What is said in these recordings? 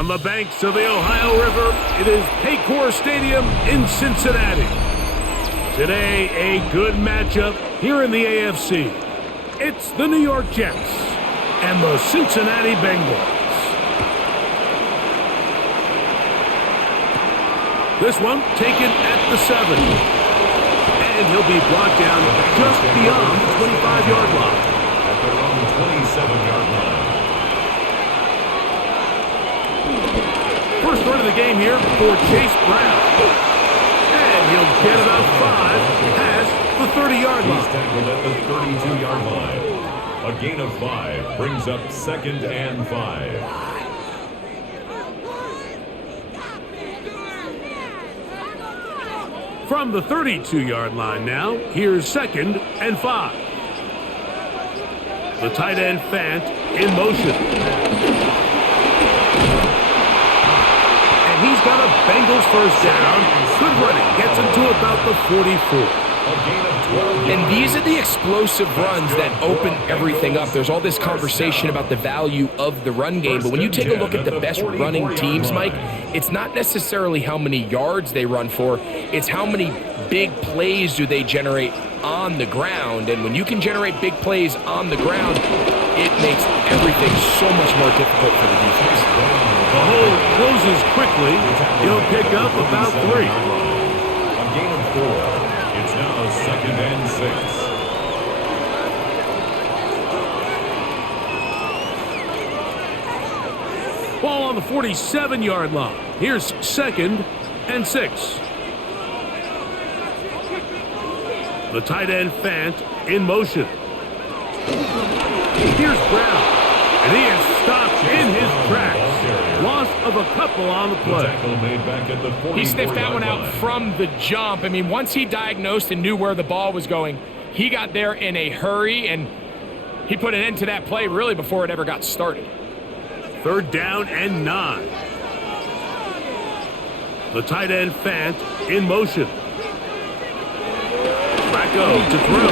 On the banks of the Ohio River, it is Paycor Stadium in Cincinnati. Today, a good matchup here in the AFC. It's the New York Jets and the Cincinnati Bengals. This one taken at the 7. And he'll be brought down just beyond the 25-yard line. At their own 27-yard line. First run of the game here for Chase Brown. And he'll get about 5 past the 30-yard line. He's tackled at the 32-yard line. A gain of 5 brings up 2nd and 5. From the 32-yard line now, here's 2nd and 5. The tight end Fant in motion. And he's got a Bengals first down. Good running. Gets him to about the 44. And these are the explosive runs that open everything up. There's all this conversation about the value of the run game, but when you take a look at the best running teams, Mike, it's not necessarily how many yards they run for, it's how many big plays do they generate on the ground. And when you can generate big plays on the ground, it makes everything so much more difficult for the defense. The hole closes quickly. He'll pick up about 3. A gain of 4. It's now 2nd and 6. Ball on the 47-yard line. Here's 2nd and 6. The tight end Fant in motion. Here's Brown. And he is stopped in his tracks. Loss of a couple on the play. He sniffed that one out from the jump. I mean, once he diagnosed and knew where the ball was going, he got there in a hurry, and he put an end to that play really before it ever got started. 3rd down and 9. The tight end Fant in motion. Flacco to throw.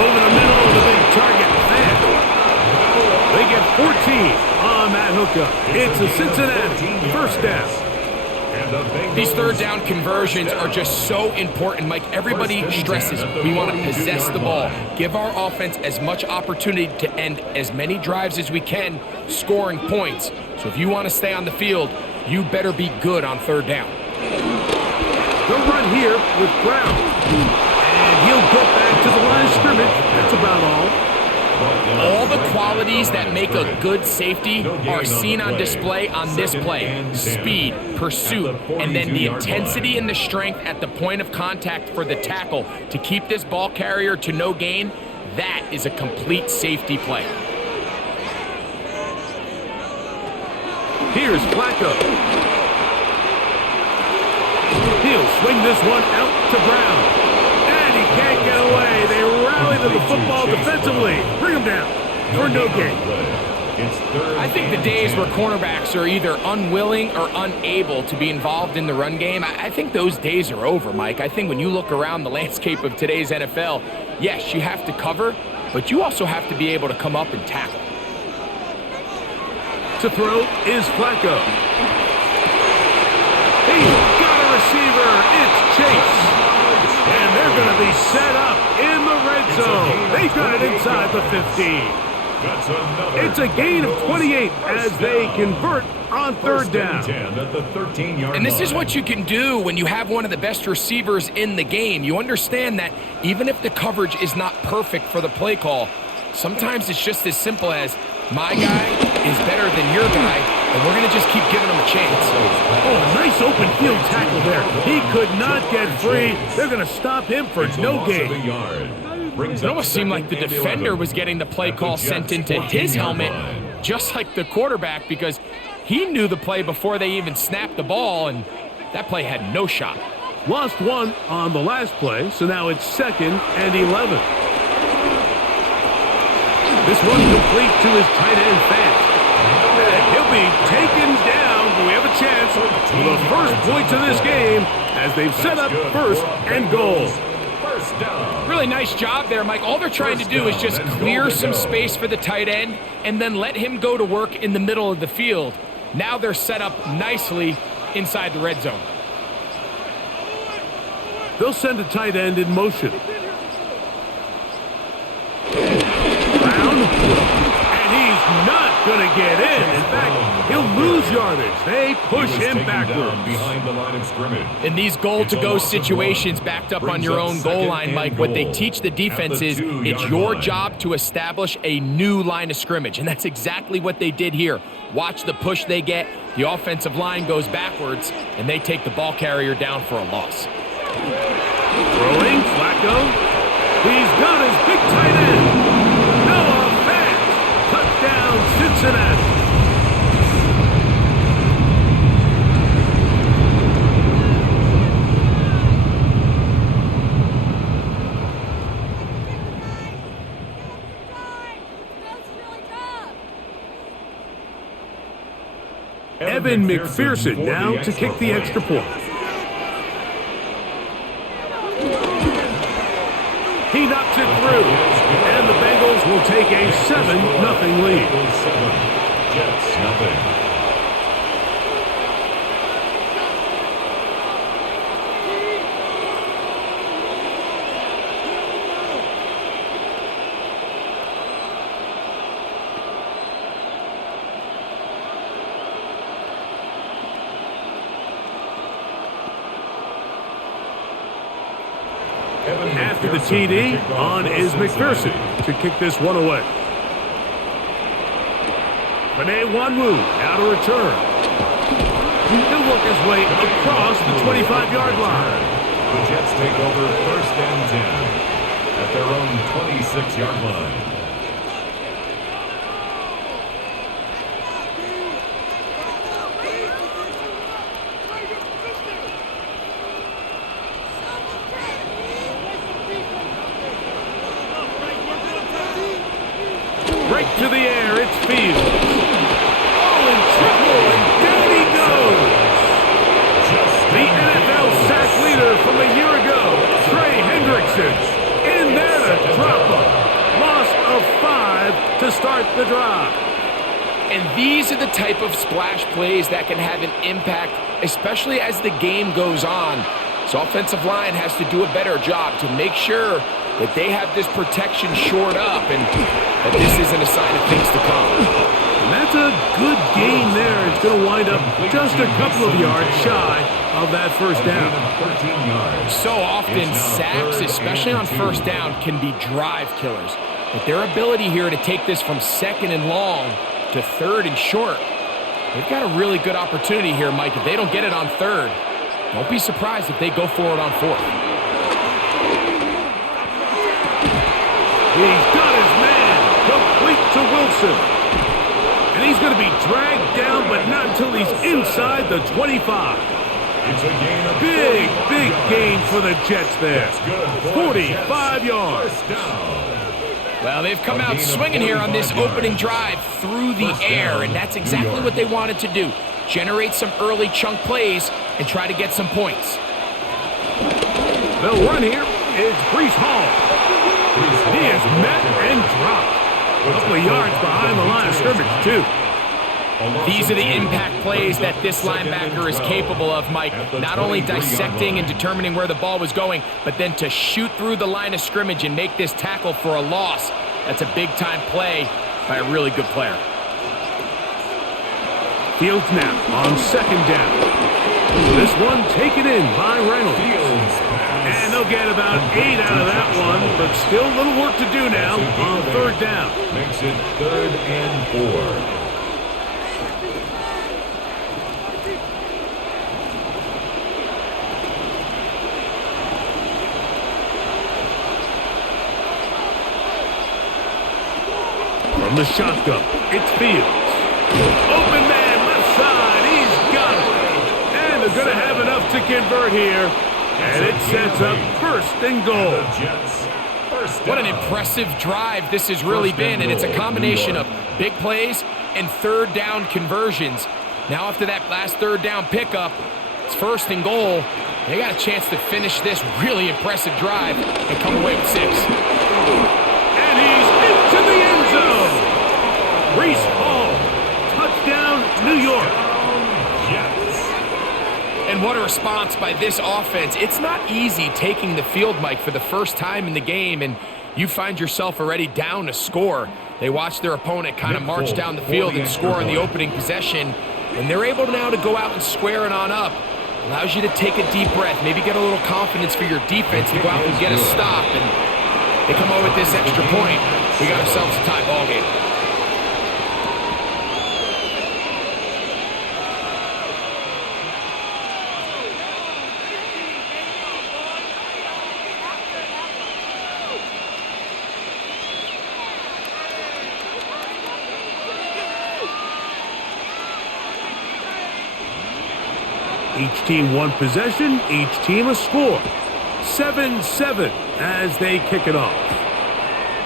Over the middle of the big target, Fant. They get 14 on that hookup. It's a Cincinnati first down. These 3rd down conversions are just so important, Mike. Everybody stresses we want to possess the ball, give our offense as much opportunity to end as many drives as we can, scoring points. So if you want to stay on the field, you better be good on 3rd down. The run here with Brown. And he'll get back to the line of scrimmage. That's about all. All the qualities that make a good safety are seen on display on this play. Speed, pursuit, and then the intensity and the strength at the point of contact for the tackle to keep this ball carrier to no gain. That is a complete safety play. Here's Flacco. He'll swing this one out to Brown. And he can't get away. They rally to the football defensively. Bring him down for no gain. I think the days where cornerbacks are either unwilling or unable to be involved in the run game, I think those days are over, Mike. I think when you look around the landscape of today's NFL, yes, you have to cover, but you also have to be able to come up and tackle. To throw is Flacco. He's got a receiver. It's Chase. And they're going to be set up in the red zone. They've got it inside the 15. It's a gain of 28 as they convert on 3rd down. And this is what you can do when you have one of the best receivers in the game. You understand that even if the coverage is not perfect for the play call, sometimes it's just as simple as my guy is better than your guy, and we're going to just keep giving him a chance. Oh, nice open field tackle there. He could not get free. They're going to stop him for no gain. It almost seemed like the defender was getting the play call sent into his helmet, just like the quarterback, because he knew the play before they even snapped the ball, and that play had no shot. Lost 1 on the last play, so now it's 2nd and 11. This one complete to his tight end Fant. And he'll be taken down, but we have a chance for the first points of this game as they've set up 1st and goal. down. Really nice job there, Mike. All they're trying to do is just clear some space for the tight end and then let him go to work in the middle of the field. Now they're set up nicely inside the red zone. They'll send a tight end in motion. Brown, and he's not going to get in. In fact, he'll lose yardage. They push him backwards. Behind the line of scrimmage. In these goal-to-go situations backed up on your own goal line, Mike, what they teach the defense is it's your job to establish a new line of scrimmage, and that's exactly what they did here. Watch the push they get. The offensive line goes backwards, and they take the ball carrier down for a loss. Throwing, Flacco. He's got his big tight end. No offense. Touchdown, Cincinnati. Evan McPherson now to kick the extra point. He knocks it through, and the Bengals will take a 7-0 lead. Jets, nothing. After the TD, on is McPherson to kick this one away. Benet Wanwu out to return. He'll work his way across the 25-yard line. The Jets take over 1st and 10 at their own 26-yard line. Right to the air, it's Fields. Oh, in trouble, and down he goes. The NFL sack leader from a year ago, Trey Hendrickson, in there to drop him. Loss of 5 to start the drive. And these are the type of splash plays that can have an impact, especially as the game goes on. So offensive line has to do a better job to make sure that they have this protection shored up and that this isn't a sign of things to come. And that's a good gain there. It's going to wind up just a couple of yards shy of that first down. 13 yards. So often sacks, especially on first down, can be drive killers. But their ability here to take this from 2nd and long to 3rd and short, they've got a really good opportunity here, Mike. If they don't get it on 3rd, don't be surprised if they go for it on 4th. He's got his man, complete to Wilson. And he's going to be dragged down, but not until he's inside the 25. It's a gain of Big gain for the Jets there. 45 yards. First down. Well, they've come out swinging here on this opening drive through the air, and that's exactly what they wanted to do. Generate some early chunk plays and try to get some points. They'll run here. It's Breece Hall. He is met and dropped. A couple of yards behind the line of scrimmage, too. These are the impact plays that this linebacker is capable of, Mike. Not only dissecting and determining where the ball was going, but then to shoot through the line of scrimmage and make this tackle for a loss. That's a big-time play by a really good player. Fields now on 2nd down. This one taken in by Reynolds. And they'll get about 8 out of that one, but still a little work to do now on 3rd down. Makes it 3rd and 4. From the shotgun, it's Fields. Open man, left side, he's got it. And they're going to have enough to convert here. And it sets up 1st and goal. What an impressive drive this has really been, and it's a combination of big plays and 3rd down conversions. Now after that last 3rd down pickup, It's 1st and goal. They got a chance to finish this really impressive drive and come away with 6. And he's into the end zone. Reese Hall, touchdown, New York. And what a response by this offense. It's not easy taking the field, Mike, for the first time in the game, and you find yourself already down a score. They watch their opponent kind of march down the field and score on the opening possession, and they're able now to go out and square it on up. Allows you to take a deep breath, maybe get a little confidence for your defense to go out and get a stop, and they come out with this extra point. We got ourselves a tie ball game. Each team one possession, each team a score. 7-7 as they kick it off.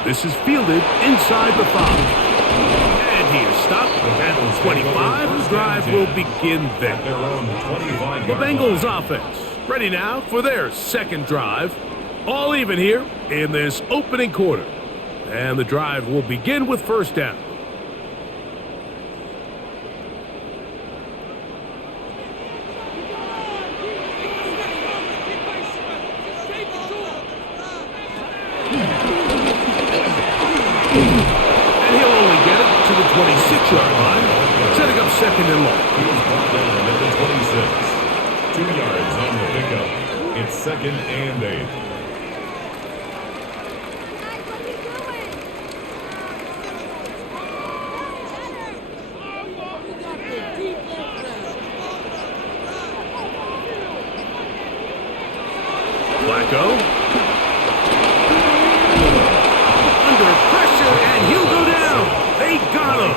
This is fielded inside the 5. And he is stopped at 25. The drive will begin there. The Bengals offense ready now for their second drive. All even here in this opening quarter. And the drive will begin with 1st down. And he'll only get it to the 26-yard line, setting up 2nd and long. He's brought down at the 26. 2 yards on the pickup. It's 2nd and 8. Flacco. Under pressure, and he'll go down. They got him.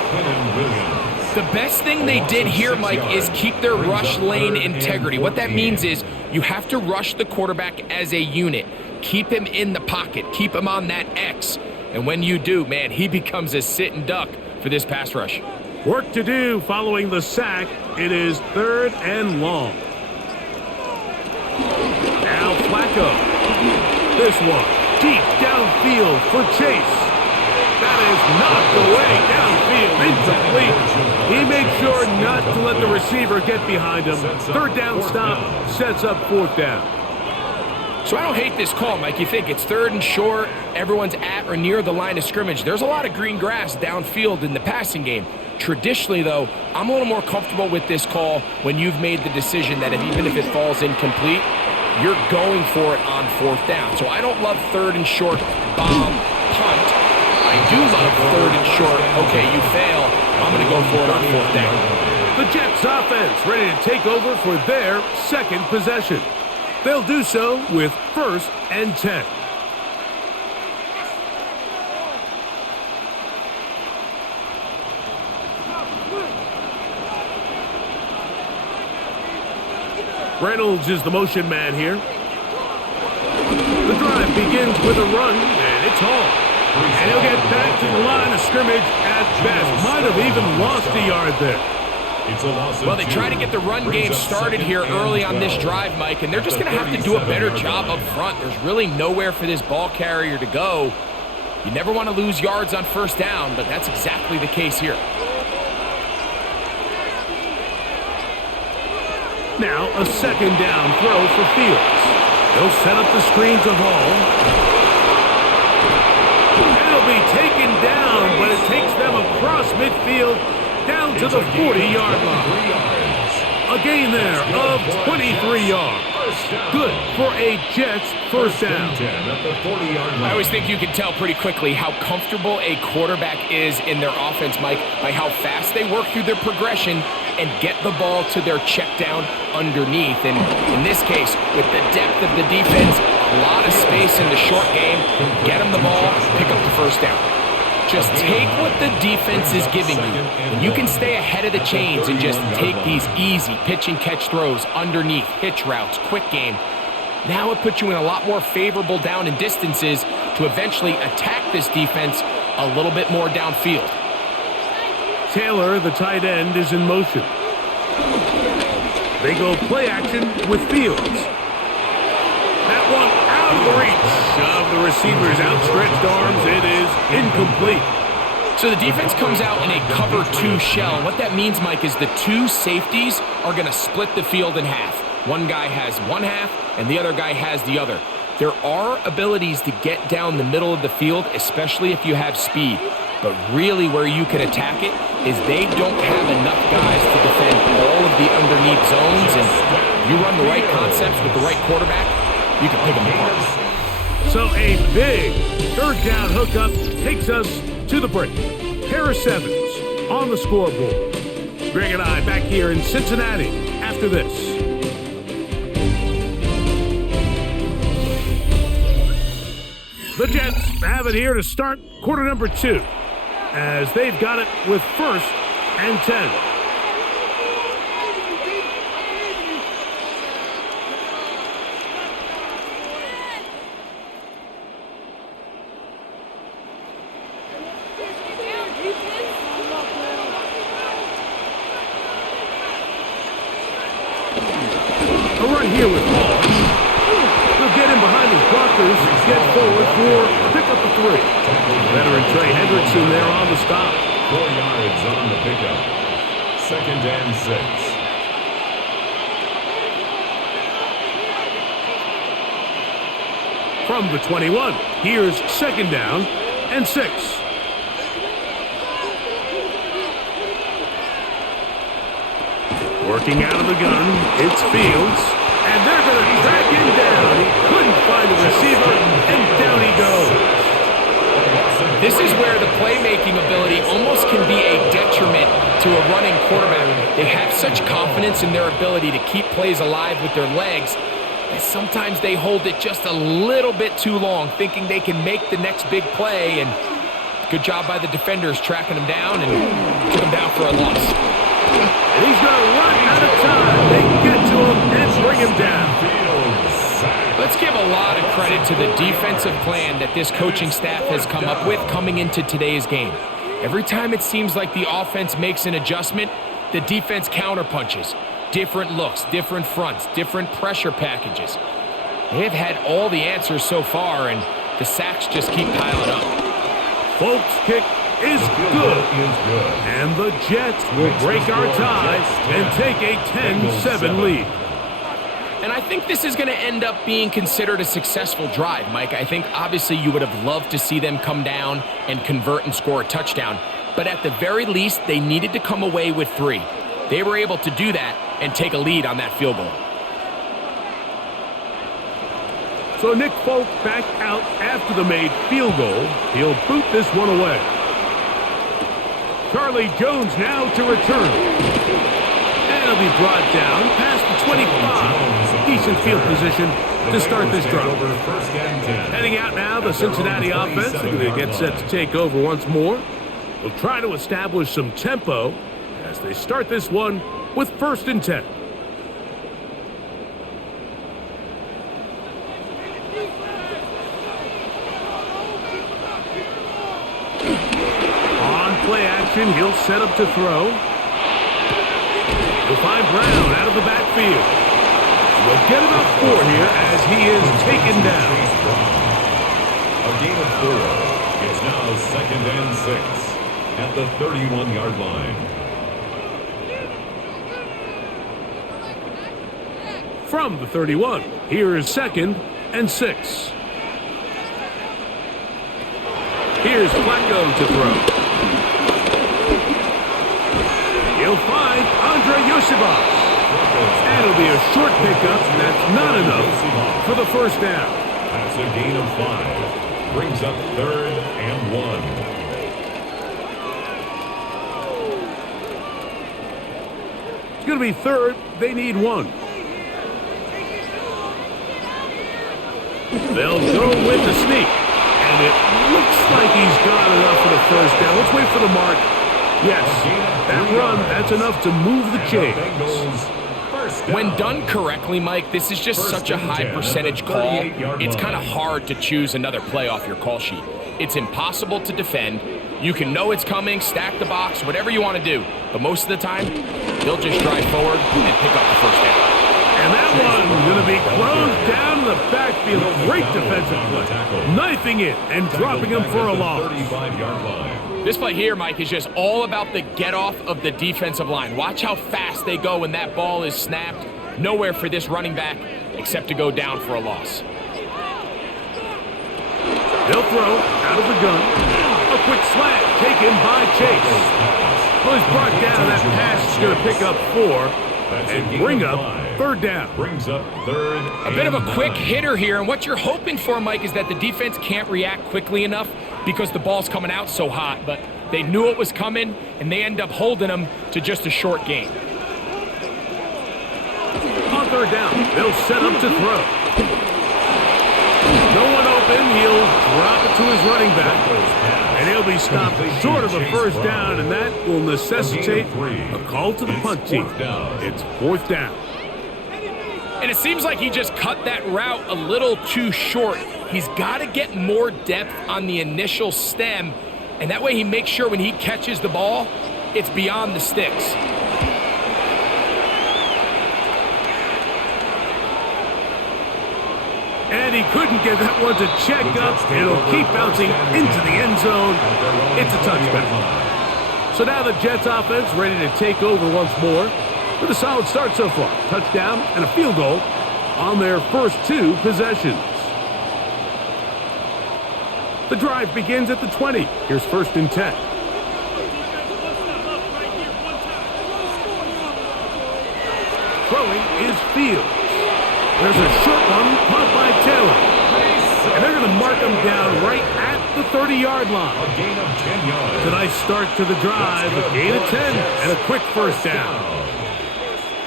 The best thing they did here, Mike, is keep their rush lane integrity. What that means is you have to rush the quarterback as a unit. Keep him in the pocket. Keep him on that X. And when you do, man, he becomes a sitting duck for this pass rush. Work to do following the sack. It is 3rd and long. Now Flacco. This one deep downfield for Chase. That is knocked away downfield, incomplete. He made sure not to let the receiver get behind him. 3rd down stop sets up 4th down. So I don't hate this call, Mike. You think it's 3rd and short, everyone's at or near the line of scrimmage. There's a lot of green grass downfield in the passing game. Traditionally, though, I'm a little more comfortable with this call when you've made the decision that even if it falls incomplete, you're going for it on 4th down. So I don't love 3rd and short, bomb, punt. I do love 3rd and short, okay, you fail, I'm going to go for it on 4th down. The Jets offense ready to take over for their 2nd possession. They'll do so with 1st and 10. Reynolds is the motion man here. The drive begins with a run, and it's Hall. And he'll get back to the line of scrimmage at best. Might have even lost a yard there. Well, they try to get the run game started here early on this drive, Mike, and they're just going to have to do a better job up front. There's really nowhere for this ball carrier to go. You never want to lose yards on 1st down, but that's exactly the case here. Now a 2nd down throw for Fields. They'll set up the screen to Hall. It'll be taken down, but it takes them across midfield down to the 40-yard line. A gain there of 23 yards. Good for a Jets 1st down. I always think you can tell pretty quickly how comfortable a quarterback is in their offense, Mike, by how fast they work through their progression and get the ball to their check down underneath. And in this case, with the depth of the defense, a lot of space in the short game, get them the ball, pick up the 1st down. Just take what the defense is giving you. And you can stay ahead of the chains and just take these easy pitch and catch throws underneath, hitch routes, quick game. Now it puts you in a lot more favorable down and distances to eventually attack this defense a little bit more downfield. Taylor, the tight end, is in motion. They go play action with Fields. That one out of the reach of the receiver's outstretched arms. It is incomplete. So the defense comes out in a cover 2 shell. What that means, Mike, is the 2 safeties are going to split the field in half. One guy has one half, and the other guy has the other. There are abilities to get down the middle of the field, especially if you have speed. But really where you can attack it is they don't have enough guys to defend all of the underneath zones. And if you run the right concepts with the right quarterback, you can pick them apart. So a big third down hookup takes us to the break. Harris Evans on the scoreboard. Greg and I back here in Cincinnati after this. The Jets have it here to start quarter number 2, as they've got it with 1st and 10. A run here with Hall. He'll get in behind his blockers, get forward for a pickup of 3. Veteran Trey Hendrickson there on the stop. 4 yards on the pickup. 2nd and 6. From the 21, here's 2nd down and 6. Working out of the gun, it's Fields, and they're going to track him down. He couldn't find a receiver, and down he goes. This is where the playmaking ability almost can be a detriment to a running quarterback. They have such confidence in their ability to keep plays alive with their legs that sometimes they hold it just a little bit too long, thinking they can make the next big play, and good job by the defenders tracking him down and took him down for a loss. And he's going to run out of time. They get to him and bring him down. Let's give a lot of credit to the defensive plan that this coaching staff has come up with coming into today's game. Every time it seems like the offense makes an adjustment, the defense counterpunches. Different looks, different fronts, different pressure packages. They've had all the answers so far, and the sacks just keep piling up. Folks' kick is good. And the Jets will break our tie and take a 10-7 lead. And I think this is going to end up being considered a successful drive, Mike. I think obviously you would have loved to see them come down and convert and score a touchdown. But at the very least, they needed to come away with 3. They were able to do that and take a lead on that field goal. So Nick Folk back out after the made field goal. He'll boot this one away. Charlie Jones now to return. And he'll be brought down past the 25. Decent field position to start this drive. Heading out now, the Cincinnati offense. They're going to get set to take over once more. They'll try to establish some tempo as they start this one with 1st and 10. On play action, he'll set up to throw. He'll find Brown out of the backfield. We'll get about 4 here as he is taken down. A gain of 4. It's now 2nd and 6 at the 31-yard line. From the 31, here is 2nd and 6. Here's Flacco to throw. He'll find Andre Yosibas. And it'll be a short pickup. That's not enough for the 1st down. That's a gain of 5. Brings up 3rd and 1. It's going to be 3rd. They need 1. They'll go with the sneak. And it looks like he's got enough for the 1st down. Let's wait for the mark. Yes, that run, that's enough to move the chains. When done correctly, Mike, this is just such a high percentage call. It's kind of hard to choose another play off your call sheet. It's impossible to defend. You can know it's coming, stack the box, whatever you want to do. But most of the time, He'll just drive forward and pick up the first down. And that one going to be closed down in the backfield. Great defensive play. Knifing it and dropping him for a loss. 35-yard line. This play here, Mike, is just all about the get-off of the defensive line. Watch how fast they go when that ball is snapped. Nowhere for this running back except to go down for a loss. They'll throw out of the gun. A quick slant taken by Chase. Well, he's brought down. That pass is going to pick up 4 and bring up 3rd down. Brings up 3rd. A bit of a quick hitter here, and what you're hoping for, Mike, is that the defense can't react quickly enough because the ball's coming out so hot, but they knew it was coming, and they end up holding them to just a short gain. On 3rd down, they'll set up to throw. No one open, he'll drop it to his running back, and he'll be stopped short of a first down, and that will necessitate a call to the punt team. It's 4th down. And it seems like he just cut that route a little too short. He's got to get more depth on the initial stem, and that way he makes sure when he catches the ball, it's beyond the sticks. And he couldn't get that one to check up. It'll keep bouncing into the end zone. It's a touchdown. So now the Jets offense ready to take over once more with a solid start so far. Touchdown and a field goal on their first 2 possessions. The drive begins at the 20. Here's 1st and 10. Throwing is Fields. There's a short one caught by Taylor. And they're going to mark him down right at the 30-yard line. A gain of 10 yards. It's a nice start to the drive. A gain of 10 and a quick first down.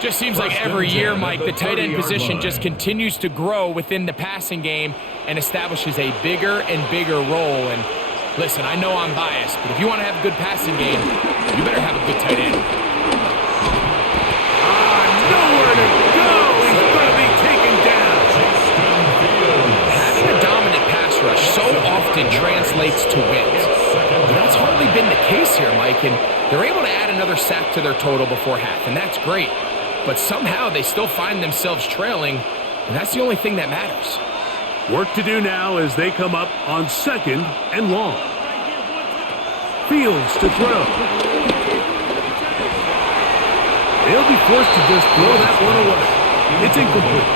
Just seems like every year, Mike, the tight end position just continues to grow within the passing game and establishes a bigger and bigger role. And listen, I know I'm biased, but if you want to have a good passing game, you better have a good tight end. Nowhere to go. He's going to be taken down. Having a dominant pass rush so often translates to wins. But that's hardly been the case here, Mike, and they're able to add another sack to their total before half, and that's great. But somehow they still find themselves trailing, and that's the only thing that matters. Work to do now as they come up on 2nd and long. Fields to throw. They'll be forced to just throw that one away. It's incomplete.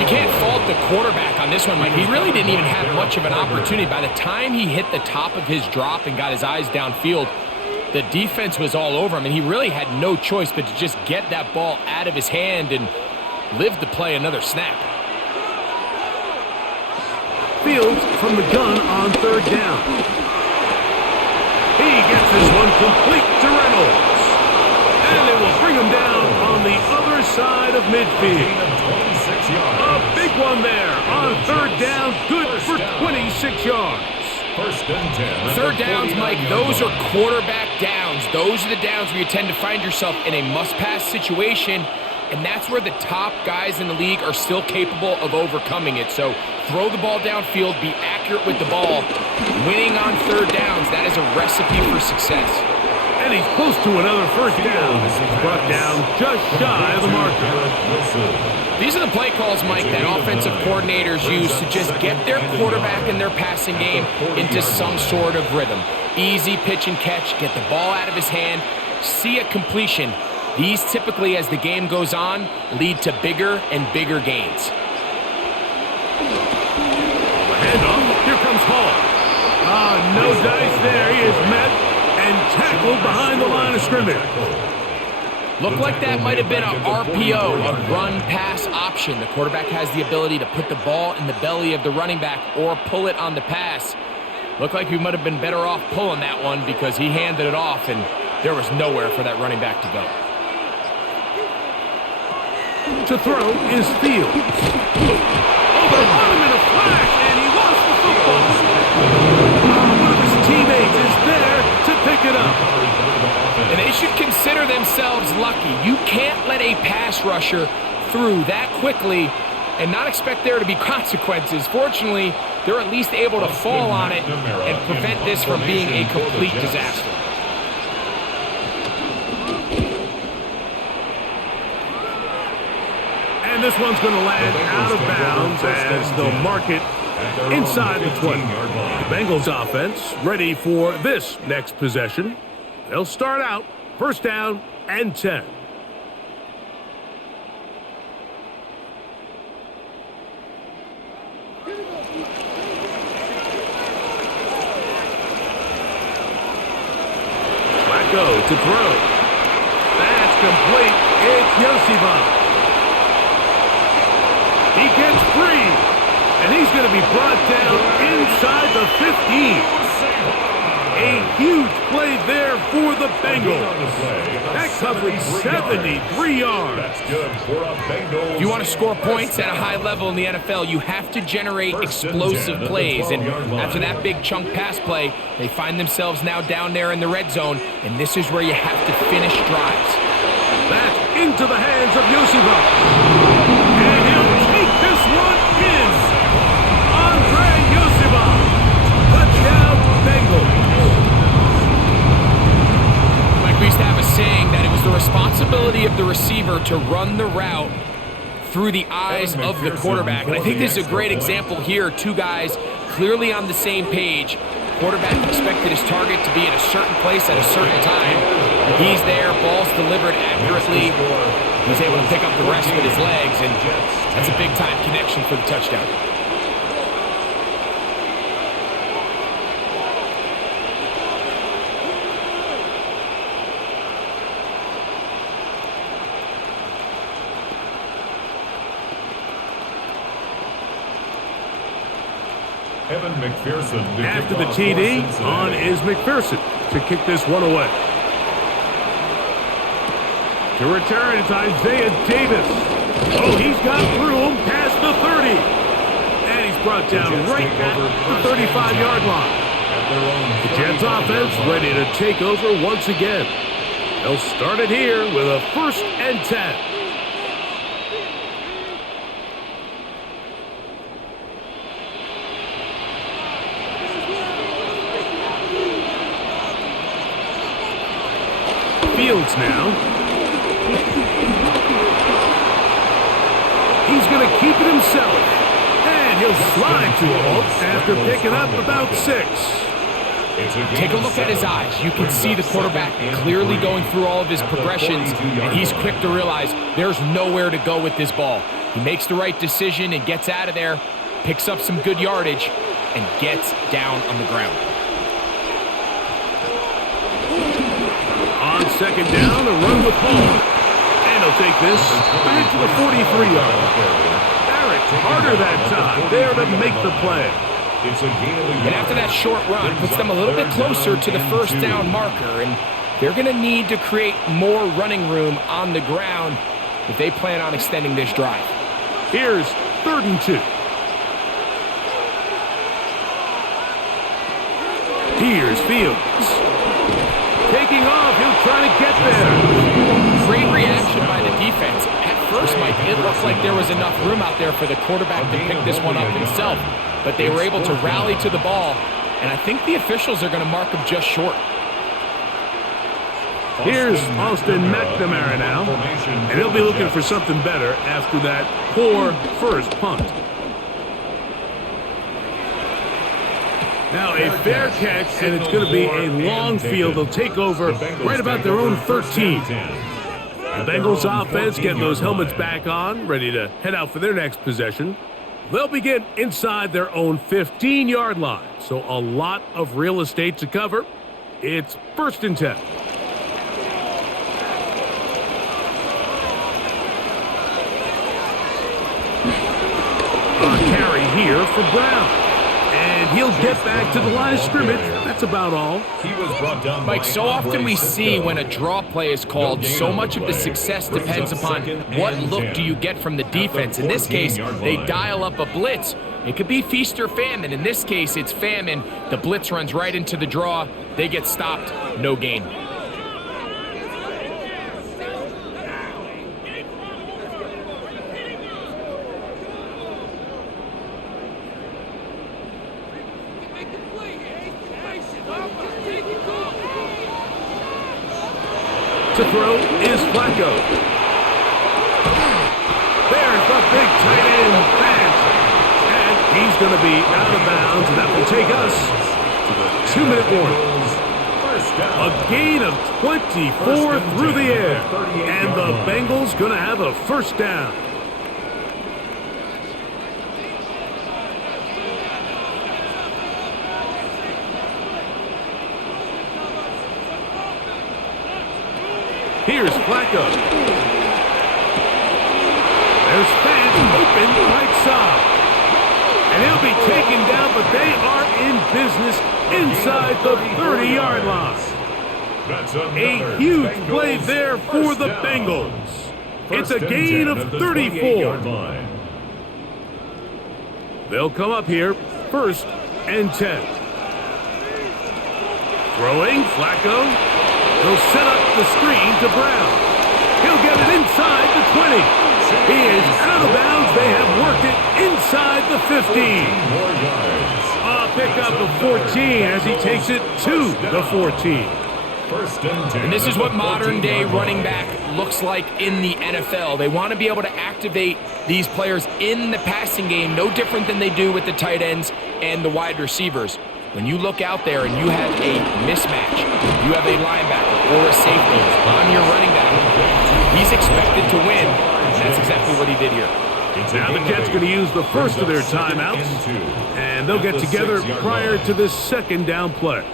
You can't fault the quarterback on this one, Mike. He really didn't even have much of an opportunity. By the time he hit the top of his drop and got his eyes downfield, the defense was all over him, and he really had no choice but to just get that ball out of his hand and live to play another snap. Fields from the gun on 3rd down. He gets this one complete to Reynolds. And they will bring him down on the other side of midfield. A big one there on 3rd down, good for 26 yards. 1st and 10. 3rd downs, Mike, those are quarterback downs. Those are the downs where you tend to find yourself in a must-pass situation, and that's where the top guys in the league are still capable of overcoming it. So throw the ball downfield, be accurate with the ball. Winning on 3rd downs, that is a recipe for success. And he's close to another first down. He's brought down just shy of the marker. These are the play calls, Mike, that offensive coordinators use to just get their quarterback and their passing game into some sort of rhythm. Easy pitch and catch, get the ball out of his hand, see a completion. These typically, as the game goes on, lead to bigger and bigger gains. Handoff, here comes Hall. No dice there. He is met and tackled behind the line of scrimmage. Looked like that might have been a RPO, a run-pass option. The quarterback has the ability to put the ball in the belly of the running back or pull it on the pass. Looked like he might have been better off pulling that one because he handed it off, and there was nowhere for that running back to go. To throw is Fields. Oh, they're on him in a flash, and he lost the football. One of his teammates is there to pick it up. And they should consider themselves lucky. You can't let a pass rusher through that quickly and not expect there to be consequences. Fortunately, they're at least able to fall on it and prevent this from being a complete disaster. And this one's going to land out of bounds as they'll mark it inside the 20. The Bengals offense ready for this next possession. They'll start out first down and 10. Flacco to throw. That's complete. It's Yoseva. He gets free, and he's going to be brought down inside the 15. A huge play there for the Bengals. That covered 73 yards. That's good for a Bengals. If you want to score points at a high level in the NFL, you have to generate explosive plays. And after that big chunk pass play, they find themselves now down there in the red zone, and this is where you have to finish drives. That's into the hands of Yoseva. And he'll take this one in. Andre Yoseva. Touchdown, Bengals. Like we used to have a saying that it was the responsibility of the receiver to run the route through the eyes of the quarterback. And I think this is a great example here. Two guys clearly on the same page. Quarterback expected his target to be in a certain place at a certain time. He's there, ball's delivered accurately. He's able to pick up the rest with his legs, and that's a big-time connection for the touchdown. Evan McPherson. After the TD, on is McPherson to kick this one away. To return, it's Isaiah Davis. Oh, he's got through him past the 30. And he's brought down right at the 35-yard line. The Jets offense ready to take over once again. They'll start it here with a 1st and 10. Fields now. He's going to keep it himself. And he'll slide to a halt after picking up about 6. Take a look at his eyes. You can see the quarterback clearly going through all of his progressions, and he's quick to realize there's nowhere to go with this ball. He makes the right decision and gets out of there, picks up some good yardage, and gets down on the ground. On 2nd down, a run with Hall. And he'll take this back to the 43-yard line. Barrett harder that time there to make the play. And after that short run, puts them a little bit closer to the 1st down marker, and they're going to need to create more running room on the ground if they plan on extending this drive. Here's 3rd and 2. Here's Fields. Taking off, he'll try to get there. Great reaction by the defense. At first, Mike, it looked like there was enough room out there for the quarterback to pick this one up himself, but they were able to rally to the ball, and I think the officials are going to mark him just short. Here's Austin McNamara now, and he'll be looking for something better after that poor first punt. Now a fair catch, and it's going to be a long field. They'll take over right about their own 13. The Bengals offense getting those helmets back on, ready to head out for their next possession. They'll begin inside their own 15-yard line, so a lot of real estate to cover. It's 1st and 10. A carry here for Brown. And he'll get back to the line of scrimmage. That's about all. He was brought down. Mike, so often we see when a draw play is called, so much of the success depends upon what look do you get from the defense. In this case, they dial up a blitz. It could be feast or famine. In this case, it's famine. The blitz runs right into the draw. They get stopped. No gain. To throw is Flacco. There's the big tight end, Fant. And he's going to be out of bounds, and that will take us to the 2-minute warning. A gain of 24 through the air, and the Bengals going to have a first down. Here's Flacco. There's Fant open right side. And he'll be taken down, but they are in business inside the 30-yard line. A huge play there for the Bengals. It's a gain of 34. They'll come up here, 1st and 10. Throwing, Flacco. He'll set up the screen to Brown. He'll get it inside the 20. He is out of bounds. They have worked it inside the 15. A pickup of 14 as he takes it to the 14. And this is what modern-day running back looks like in the NFL. They want to be able to activate these players in the passing game, no different than they do with the tight ends and the wide receivers. When you look out there and you have a mismatch, you have a linebacker or a safety on your running back, he's expected to win. That's exactly what he did here. Now the Jets going to use the first of their timeouts, and they'll get together prior to this 2nd down play.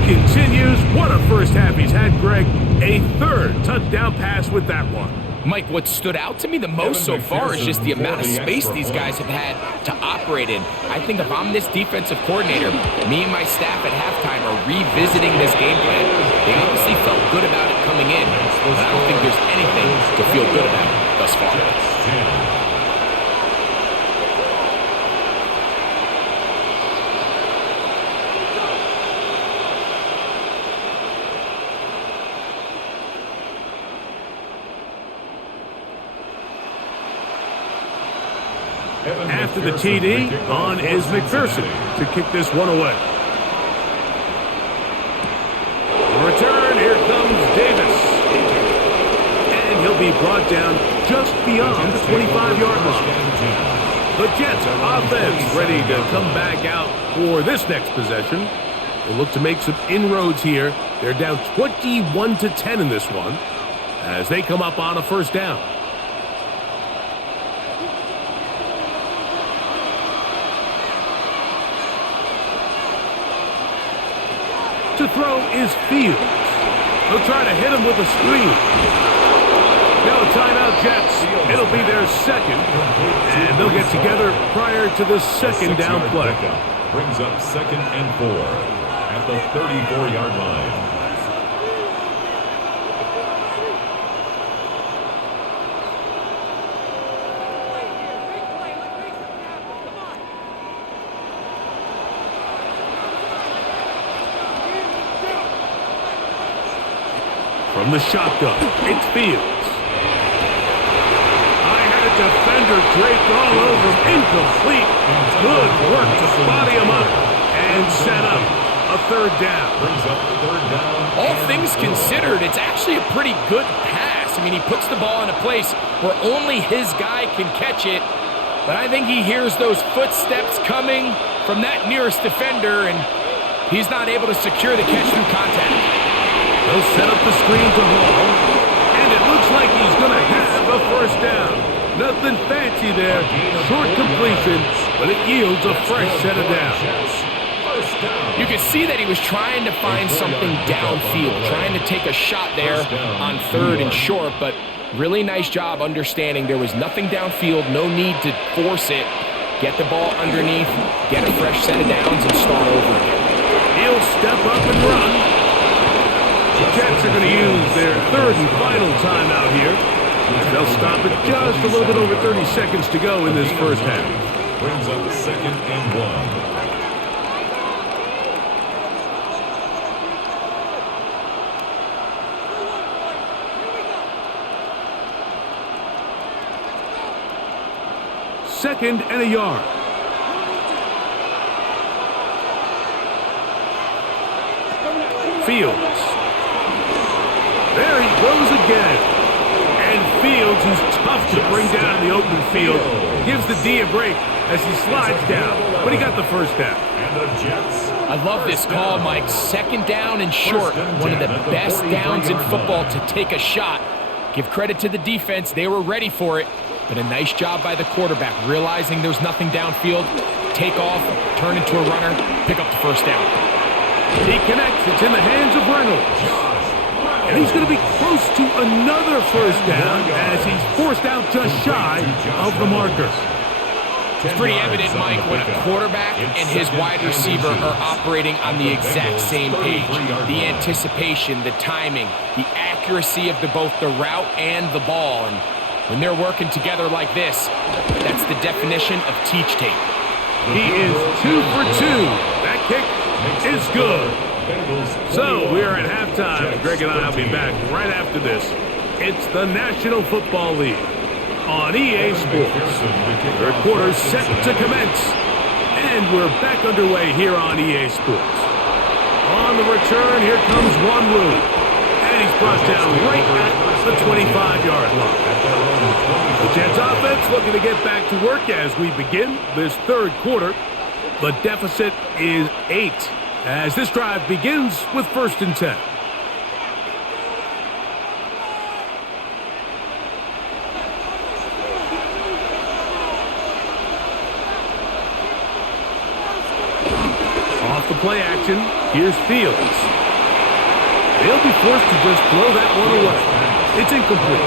Continues. What a first half he's had, Greg. A 3rd touchdown pass with that one. Mike, what stood out to me the most so far is just the amount of space these guys have had to operate in. I think if I'm this defensive coordinator, me and my staff at halftime are revisiting this game plan. They obviously felt good about it coming in, but I don't think there's anything to feel good about thus far. After the TD, on is McPherson to kick this one away. Return, here comes Davis. And he'll be brought down just beyond the 25-yard line. The Jets offense ready to come back out for this next possession. They'll look to make some inroads here. They're down 21-10 in this one as they come up on a first down. To throw is Fields. They'll try to hit him with a screen. Now a timeout, Jets. It'll be their 2nd, and they'll get together prior to the 2nd down play. Brings up 2nd and 4 at the 34-yard line. From the shotgun, it's Fields. I had a defender draped all over him. Incomplete. Good work to body him up and set up a 3rd down. Brings up 3rd down. All things considered, it's actually a pretty good pass. I mean, he puts the ball in a place where only his guy can catch it. But I think he hears those footsteps coming from that nearest defender, and he's not able to secure the catch through contact. He'll set up the screen to Hall, and it looks like he's going to have a first down. Nothing fancy there, short completion, but it yields a fresh set of downs. You could see that he was trying to find something downfield, trying to take a shot there on 3rd and short, but really nice job understanding there was nothing downfield, no need to force it. Get the ball underneath, get a fresh set of downs, and start over again. He'll step up and run. The Jets are going to use their 3rd and final timeout here. They'll stop it just a little bit over 30 seconds to go in this first half. Brings up second and 1. Second and a yard. Fields. There he goes again. And Fields, who's tough to bring down in the open field, gives the D a break as he slides down. But he got the first down. And the Jets. I love this call, Mike. Second down and short. One of the best downs in football to take a shot. Give credit to the defense. They were ready for it. But a nice job by the quarterback, realizing there's nothing downfield. Take off, turn into a runner, pick up the first down. He connects. It's in the hands of Reynolds. And he's going to be close to another first down as he's forced out just shy of the marker. It's pretty evident, Mike, when a quarterback and his wide receiver are operating on the exact same page. The anticipation, the timing, the accuracy of both the route and the ball. And when they're working together like this, that's the definition of teach tape. He is 2 for 2. That kick is good. So we are at halftime. Greg and I will be back right after this. It's the National Football League on EA Sports. Third quarter set to commence. And we're back underway here on EA Sports. On the return, here comes Wanwu. And he's brought down right at the 25-yard line. The Jets offense looking to get back to work as we begin this third quarter. The deficit is 8 as this drive begins with 1st and 10. Off the play action, here's Fields. They'll be forced to just throw that one away. It's incomplete.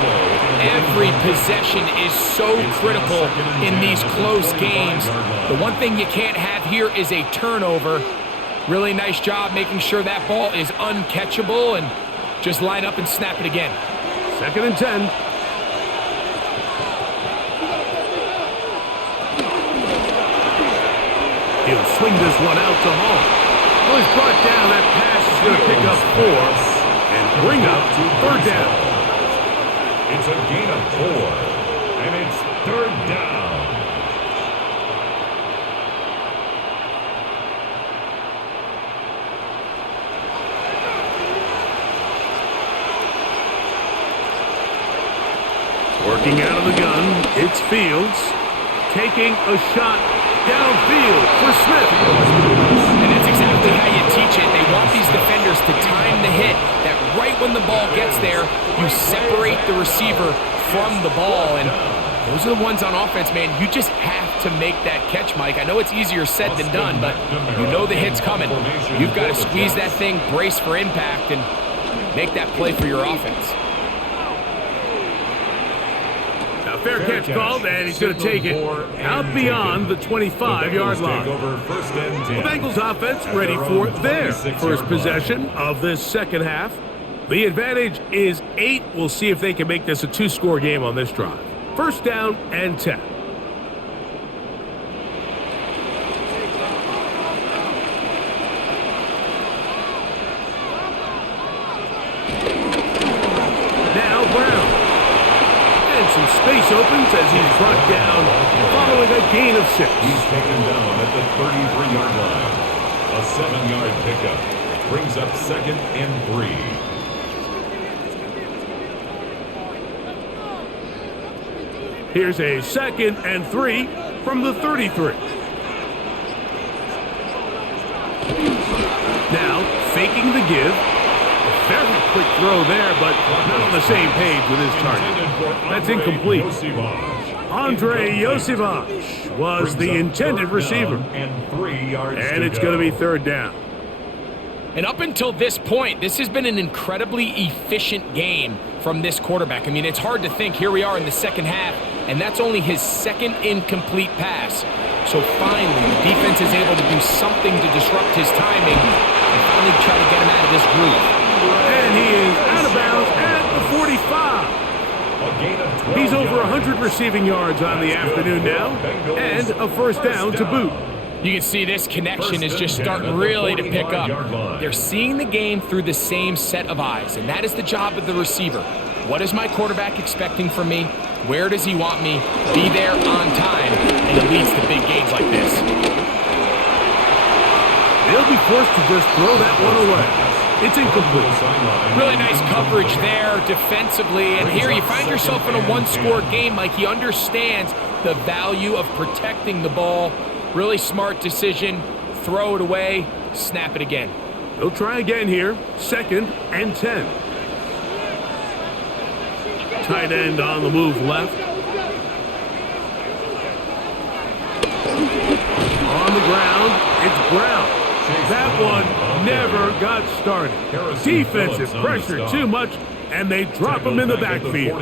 Every possession is so critical in these close games. The one thing you can't have here is a turnover. Really nice job making sure that ball is uncatchable and just line up and snap it again. 2nd and 10. He'll swing this one out to Hall. Well, he's brought down. That pass is going to pick up 4 and bring up 3rd down. It's a gain of 4, and it's 3rd down. Working out of the gun, it's Fields taking a shot downfield for Smith. And that's exactly how you teach it. They want these defenders to time the hit, that right when the ball gets there, you separate the receiver from the ball. And those are the ones on offense, man. You just have to make that catch, Mike. I know it's easier said than done, but you know the hit's coming. You've got to squeeze that thing, brace for impact, and make that play for your offense. Fair catch called, and he's going to take it out beyond the 25-yard line. The Bengals offense ready for their first possession of this second half. The advantage is 8. We'll see if they can make this a 2-score game on this drive. 1st down and 10. Now Brown. Some space opens as he's brought down following a gain of 6. He's taken down at the 33-yard line. A 7-yard pickup brings up 2nd and 3. Here's a 2nd and 3 from the 33. Now faking the give. Very quick throw there, but not on the same page with his target. That's incomplete. Andre Yosivach was the intended receiver. And it's going to be 3rd down. And up until this point, this has been an incredibly efficient game from this quarterback. I mean, it's hard to think. Here we are in the second half, and that's only his 2nd incomplete pass. So finally, the defense is able to do something to disrupt his timing and finally try to get him out of this groove. And he is out of bounds at the 45. A gain of He's over 100 receiving yards on the afternoon now, and a first down to boot. You can see this connection is just starting really to pick up. They're seeing the game through the same set of eyes, and that is the job of the receiver. What is my quarterback expecting from me? Where does he want me? Be there on time, and it leads to big gains like this. They'll be forced to just throw that one away. It's incomplete. Really nice coverage there defensively, and here you find yourself in a one-score game. Like, he understands the value of protecting the ball. Really smart decision. Throw it away, snap it again. They'll try again here. 2nd and 10. Tight end on the move left. On the ground, it's Brown. That one never got started. Defensive pressure too much, and they drop him in the backfield.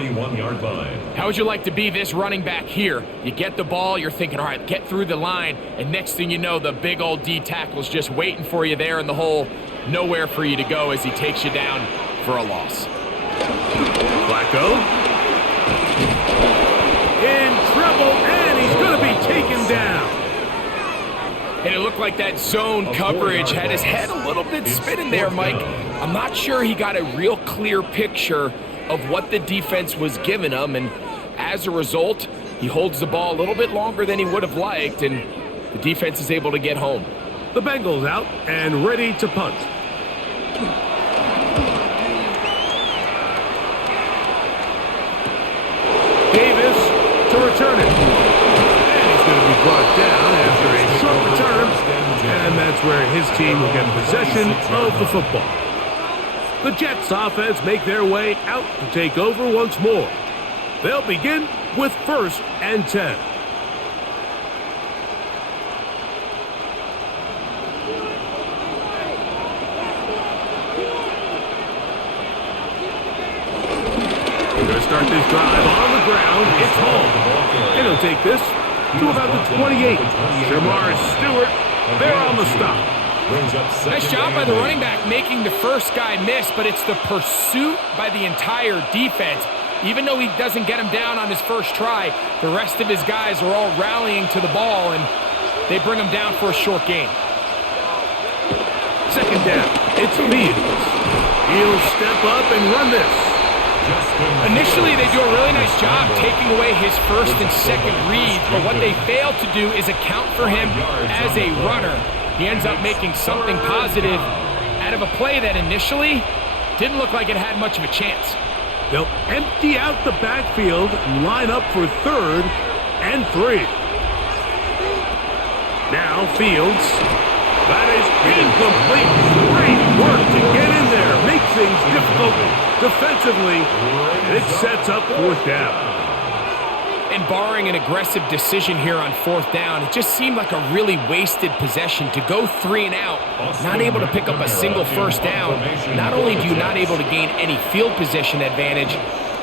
How would you like to be this running back here? You get the ball, you're thinking, all right, get through the line, and next thing you know, the big old D tackle's just waiting for you there in the hole. Nowhere for you to go as he takes you down for a loss. Flacco. In trouble, and he's going to be taken down. And it looked like that zone coverage had his head a little bit spinning there, Mike. I'm not sure he got a real clear picture of what the defense was giving him, and as a result, he holds the ball a little bit longer than he would have liked, and the defense is able to get home. The Bengals out and ready to punt. Davis to return it. And he's going to be brought down after a short return. And that's where his team will get possession of the football. The Jets offense make their way out to take over once more. They'll begin with 1st and 10. We're going to start this drive on the ground. It's home. And he'll take this to about the 28. Shamar Stewart, they're on the stop. Nice job by the running back making the first guy miss, but it's the pursuit by the entire defense. Even though he doesn't get him down on his first try, the rest of his guys are all rallying to the ball, and they bring him down for a short gain. 2nd down. It's Fields. He'll step up and run this. Initially, they do a really nice job taking away his first and second read, but what they fail to do is account for him as a runner. He ends up making something positive out of a play that initially didn't look like it had much of a chance. They'll empty out the backfield and line up for 3rd and 3. Now Fields. That is incomplete. Great work to get in there. Make things difficult defensively. And it sets up 4th down. And barring an aggressive decision here on 4th down, it just seemed like a really wasted possession to go 3 and out, not able to pick up a single first down. Not only do you not able to gain any field position advantage,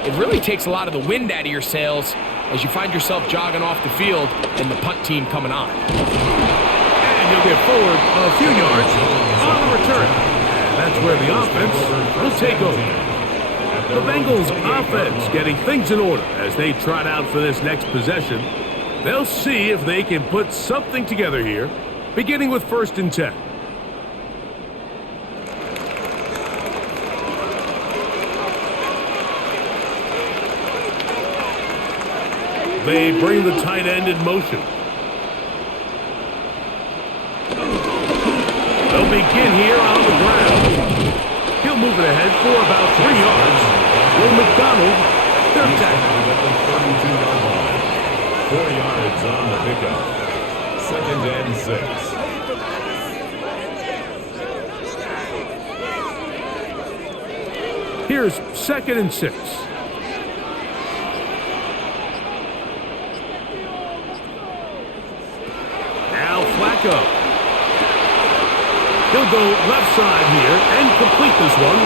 it really takes a lot of the wind out of your sails as you find yourself jogging off the field and the punt team coming on. And he'll get forward a few yards on the return. And that's where the offense will take over. The Bengals offense getting things in order as they trot out for this next possession. They'll see if they can put something together here, beginning with 1st and 10. They bring the tight end in motion. They'll begin here on the ground. He'll move it ahead for about 3 yards. Will McDonald, they're tackled at the 32-yard line. 4 yards on the pickup. 2nd and 6. Here's 2nd and 6. Now Flacco. He'll go left side here and complete this one.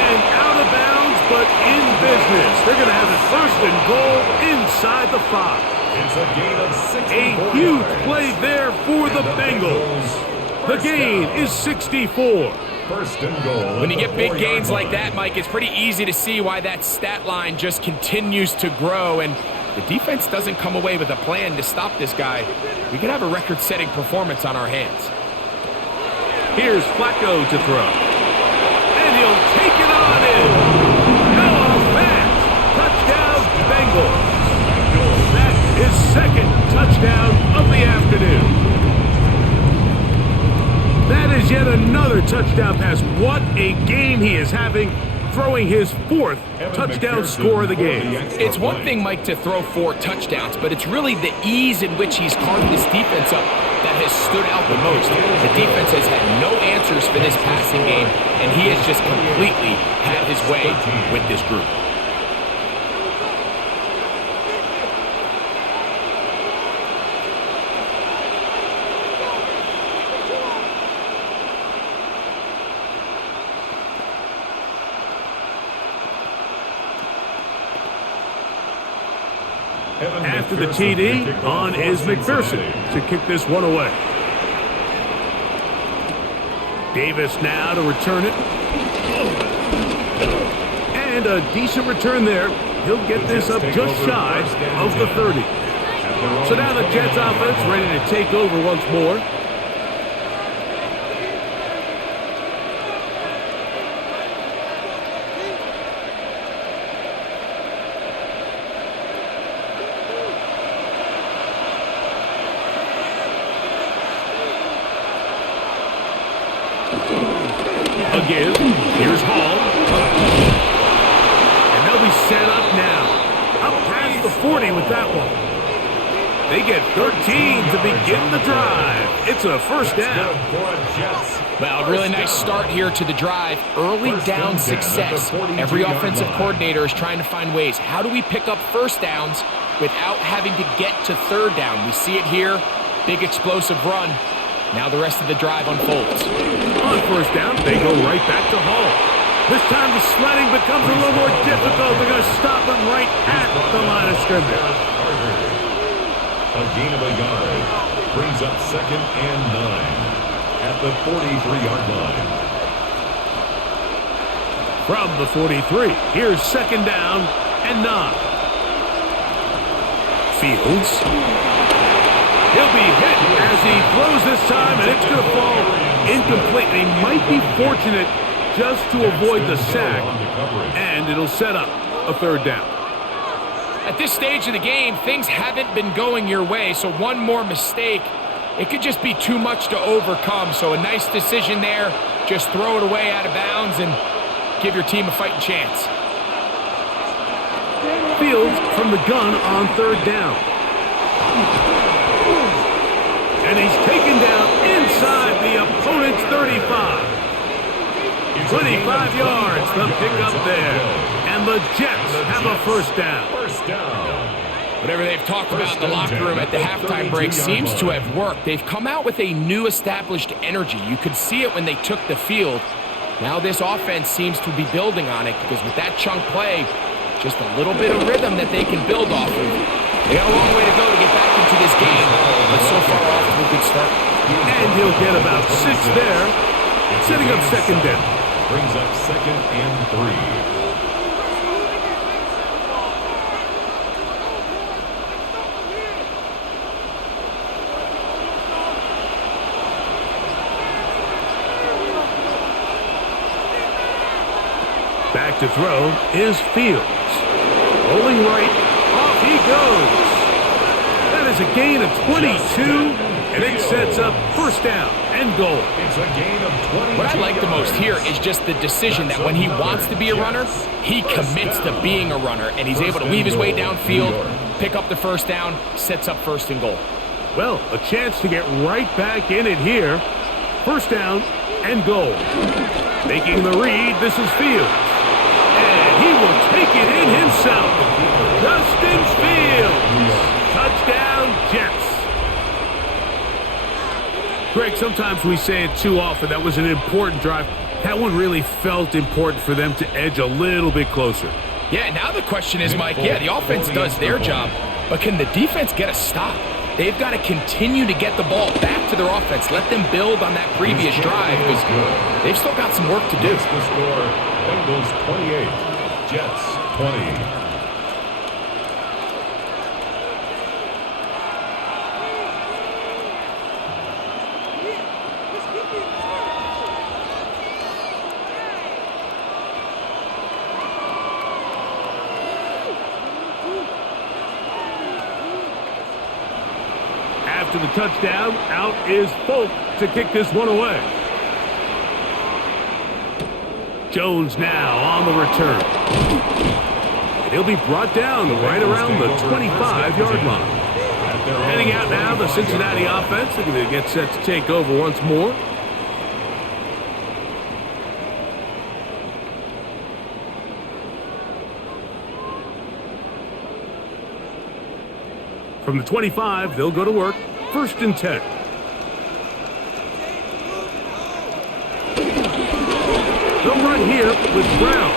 And out of bounds, but in business. They're going to have it 1st and goal inside the 5. It's a gain of 64 A huge yards. play there for the Bengals. The gain is 64. first and goal. When you get big gains like that, Mike, it's pretty easy to see why that stat line just continues to grow, and the defense doesn't come away with a plan to stop this guy. We could have a record-setting performance on our hands. Here's Flacco to throw. And he'll take it on in. Noah Fant. Touchdown, Bengals. That's his second touchdown of the afternoon. That is yet another touchdown pass. What a game he is having, throwing his fourth touchdown score of the game. It's one thing, Mike, to throw 4 touchdowns, but it's really the ease in which he's carved this defense up that has stood out the most. The defense has had no answers for this passing game, and he has just completely had his way with this group. After the TD, on is McPherson to kick this one away. Davis now to return it. And a decent return there. He'll get this up just shy of the 30. So now the Jets offense ready to take over once more. Again, here's Hall. And they'll be set up now. Up past the 40 with that one. They get 13 to begin the drive. It's a first down. Well, a really nice start here to the drive. Early down success. Every offensive coordinator is trying to find ways. How do we pick up first downs without having to get to third down? We see it here. Big explosive run. Now the rest of the drive unfolds. On first down, they go right back to Hall. This time the sledding becomes a little more difficult. They're going to stop him right at the line of scrimmage. A gain of a yard brings up 2nd and 9 at the 43-yard line. From the 43, here's 2nd down and 9. Fields. He'll be hit as he throws this time, and it's going to fall incomplete. He might be fortunate just to avoid the sack, and it'll set up a 3rd down. At this stage of the game, things haven't been going your way, so one more mistake, it could just be too much to overcome. So a nice decision there. Just throw it away out of bounds and give your team a fighting chance. Fields from the gun on 3rd down. And he's taken down inside the opponent's 35. 25 yards, the pickup there. And the Jets have a first down. Whatever they've talked about in the locker room at the halftime break seems to have worked. They've come out with a new established energy. You could see it when they took the field. Now this offense seems to be building on it because with that chunk play, just a little bit of rhythm that they can build off of. They got a long way to go to get back into this game, but so far off to a good start. And he'll get about 6 there, setting up 2nd down. Brings up 2nd and 3. Back to throw is Fields. Rolling right, off he goes. That is a gain of 22, and it sets up first down and goal. It's a gain of 20. What I like the most here is just the decision that when he wants to be a runner, he commits to being a runner, and he's able to weave his way downfield, pick up the first down, sets up 1st and goal. Well, a chance to get right back in it here. First down and goal. Making the read, this is Fields. And he will take it in himself. Justin Fields. Touchdown, Jets. Greg, sometimes we say it too often. That was an important drive. That one really felt important for them to edge a little bit closer. Yeah, now the question is, Mike, the offense does their job, but can the defense get a stop? they've got to continue to get the ball back to their offense. Let them build on that previous drive because they've still got some work to do. That's the score. Bengals 28, Jets 20. After the touchdown, out is Folk to kick this one away. Jones now on the return. And he'll be brought down right around the 25-yard line. Heading out now, the Cincinnati offense. They're going to get set to take over once more. From the 25, they'll go to work. 1st and 10. They'll run here with Brown.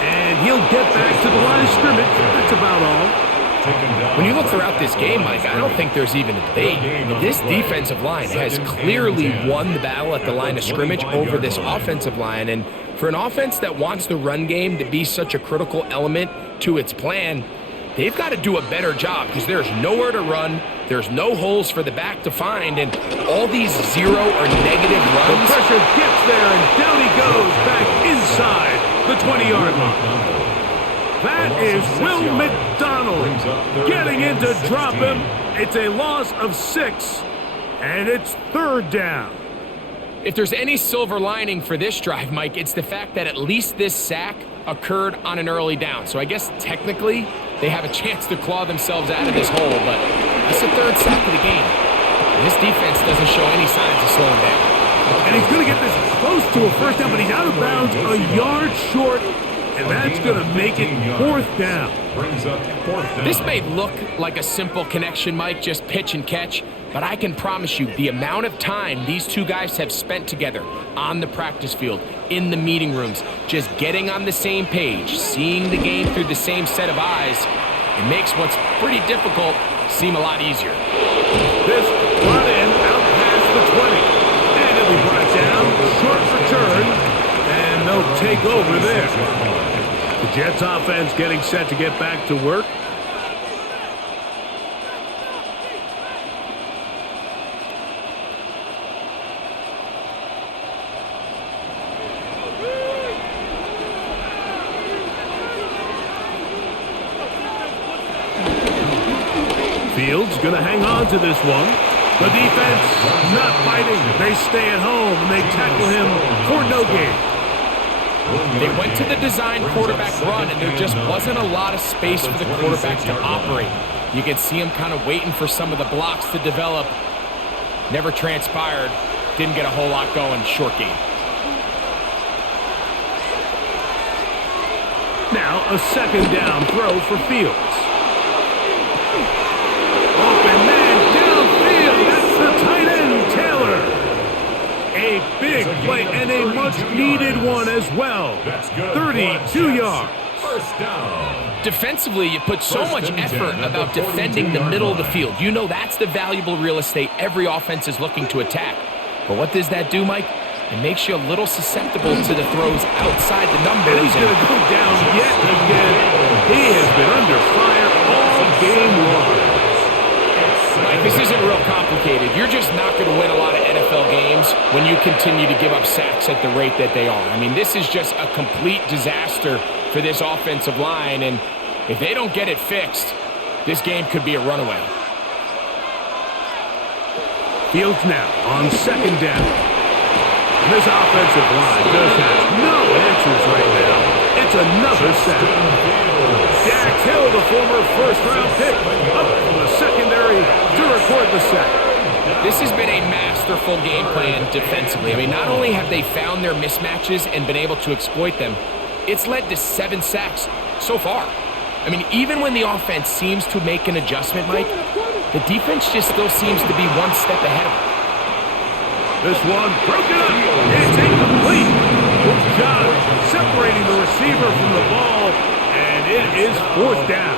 And he'll get back to the line of scrimmage. That's about all. When you look throughout this game, Mike, I don't think there's even a debate. This defensive line has clearly won the battle at the line of scrimmage over this offensive line. And for an offense that wants the run game to be such a critical element to its plan, they've got to do a better job because there's nowhere to run. There's no holes for the back to find, and all these zero or negative runs. The pressure gets there, and down he goes back inside the 20-yard line. That is Will McDonald getting in to drop him. It's a loss of 6, and it's 3rd down. If there's any silver lining for this drive, Mike, it's the fact that at least this sack occurred on an early down. So I guess technically they have a chance to claw themselves out of this hole, but that's the 3rd sack of the game. And this defense doesn't show any signs of slowing down. And he's going to get this close to a 1st down, but he's out of bounds a yard short, and that's going to make it 4th down. Brings up 4th down. This may look like a simple connection, Mike, just pitch and catch, but I can promise you the amount of time these two guys have spent together on the practice field, in the meeting rooms, just getting on the same page, seeing the game through the same set of eyes, it makes what's pretty difficult seem a lot easier. This brought in out past the 20. And it'll be brought down, short return, and they'll take over there. The Jets offense getting set to get back to work. Fields going to hang on to this one. The defense not fighting. They stay at home and they tackle him for no gain. They went to the design quarterback run, and there just wasn't a lot of space for the quarterback to operate. You could see him kind of waiting for some of the blocks to develop. Never transpired. Didn't get a whole lot going. Short game. Now a 2nd down throw for Fields. Open man downfield. That's the tight end, Taylor. A big play and a much-needed one as well. 32 yards. 1st down. Defensively, you put so much effort about defending the middle of the field. You know that's the valuable real estate every offense is looking to attack. But what does that do, Mike? It makes you a little susceptible to the throws outside the numbers. And he's going to go down yet again. He has been under fire all game long. Mike, this isn't real complicated. You're just not going to win a lot of NFL games when you continue to give up sacks at the rate that they are. I mean, this is just a complete disaster for this offensive line, and if they don't get it fixed, this game could be a runaway. Fields now on 2nd down. And this offensive line just has no answers right now. It's another sack. Dax Hill, the former 1st-round pick, up from the secondary to record the sack. This has been a masterful game plan defensively. I mean, not only have they found their mismatches and been able to exploit them, it's led to 7 sacks so far. I mean, even when the offense seems to make an adjustment, Mike, the defense just still seems to be one step ahead of them. This one broken up. It's incomplete. Good job separating the receiver from the ball, and it is 4th down.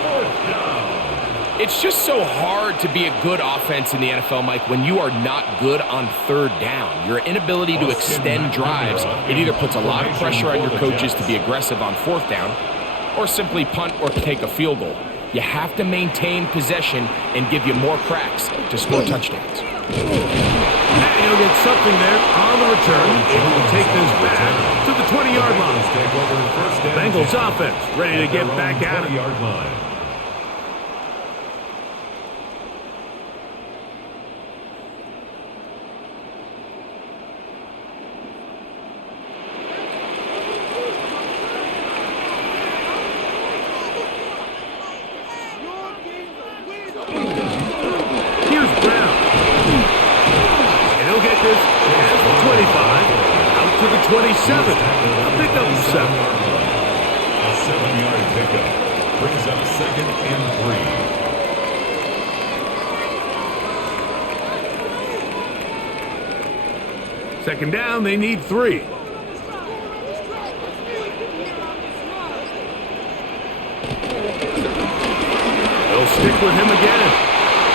It's just so hard to be a good offense in the NFL, Mike, when you are not good on third down. Your inability to extend drives, it either puts a lot of pressure on your coaches to be aggressive on fourth down or simply punt or take a field goal. You have to maintain possession and give you more cracks to score touchdowns. And he'll get something there on the return. Able to take this back to the 20-yard line. Bengals offense ready to get back at it. As the 25, out to the 27. A pickup of 7. A 7-yard pickup brings up 2nd and 3. Second down, they need 3. They'll stick with him again.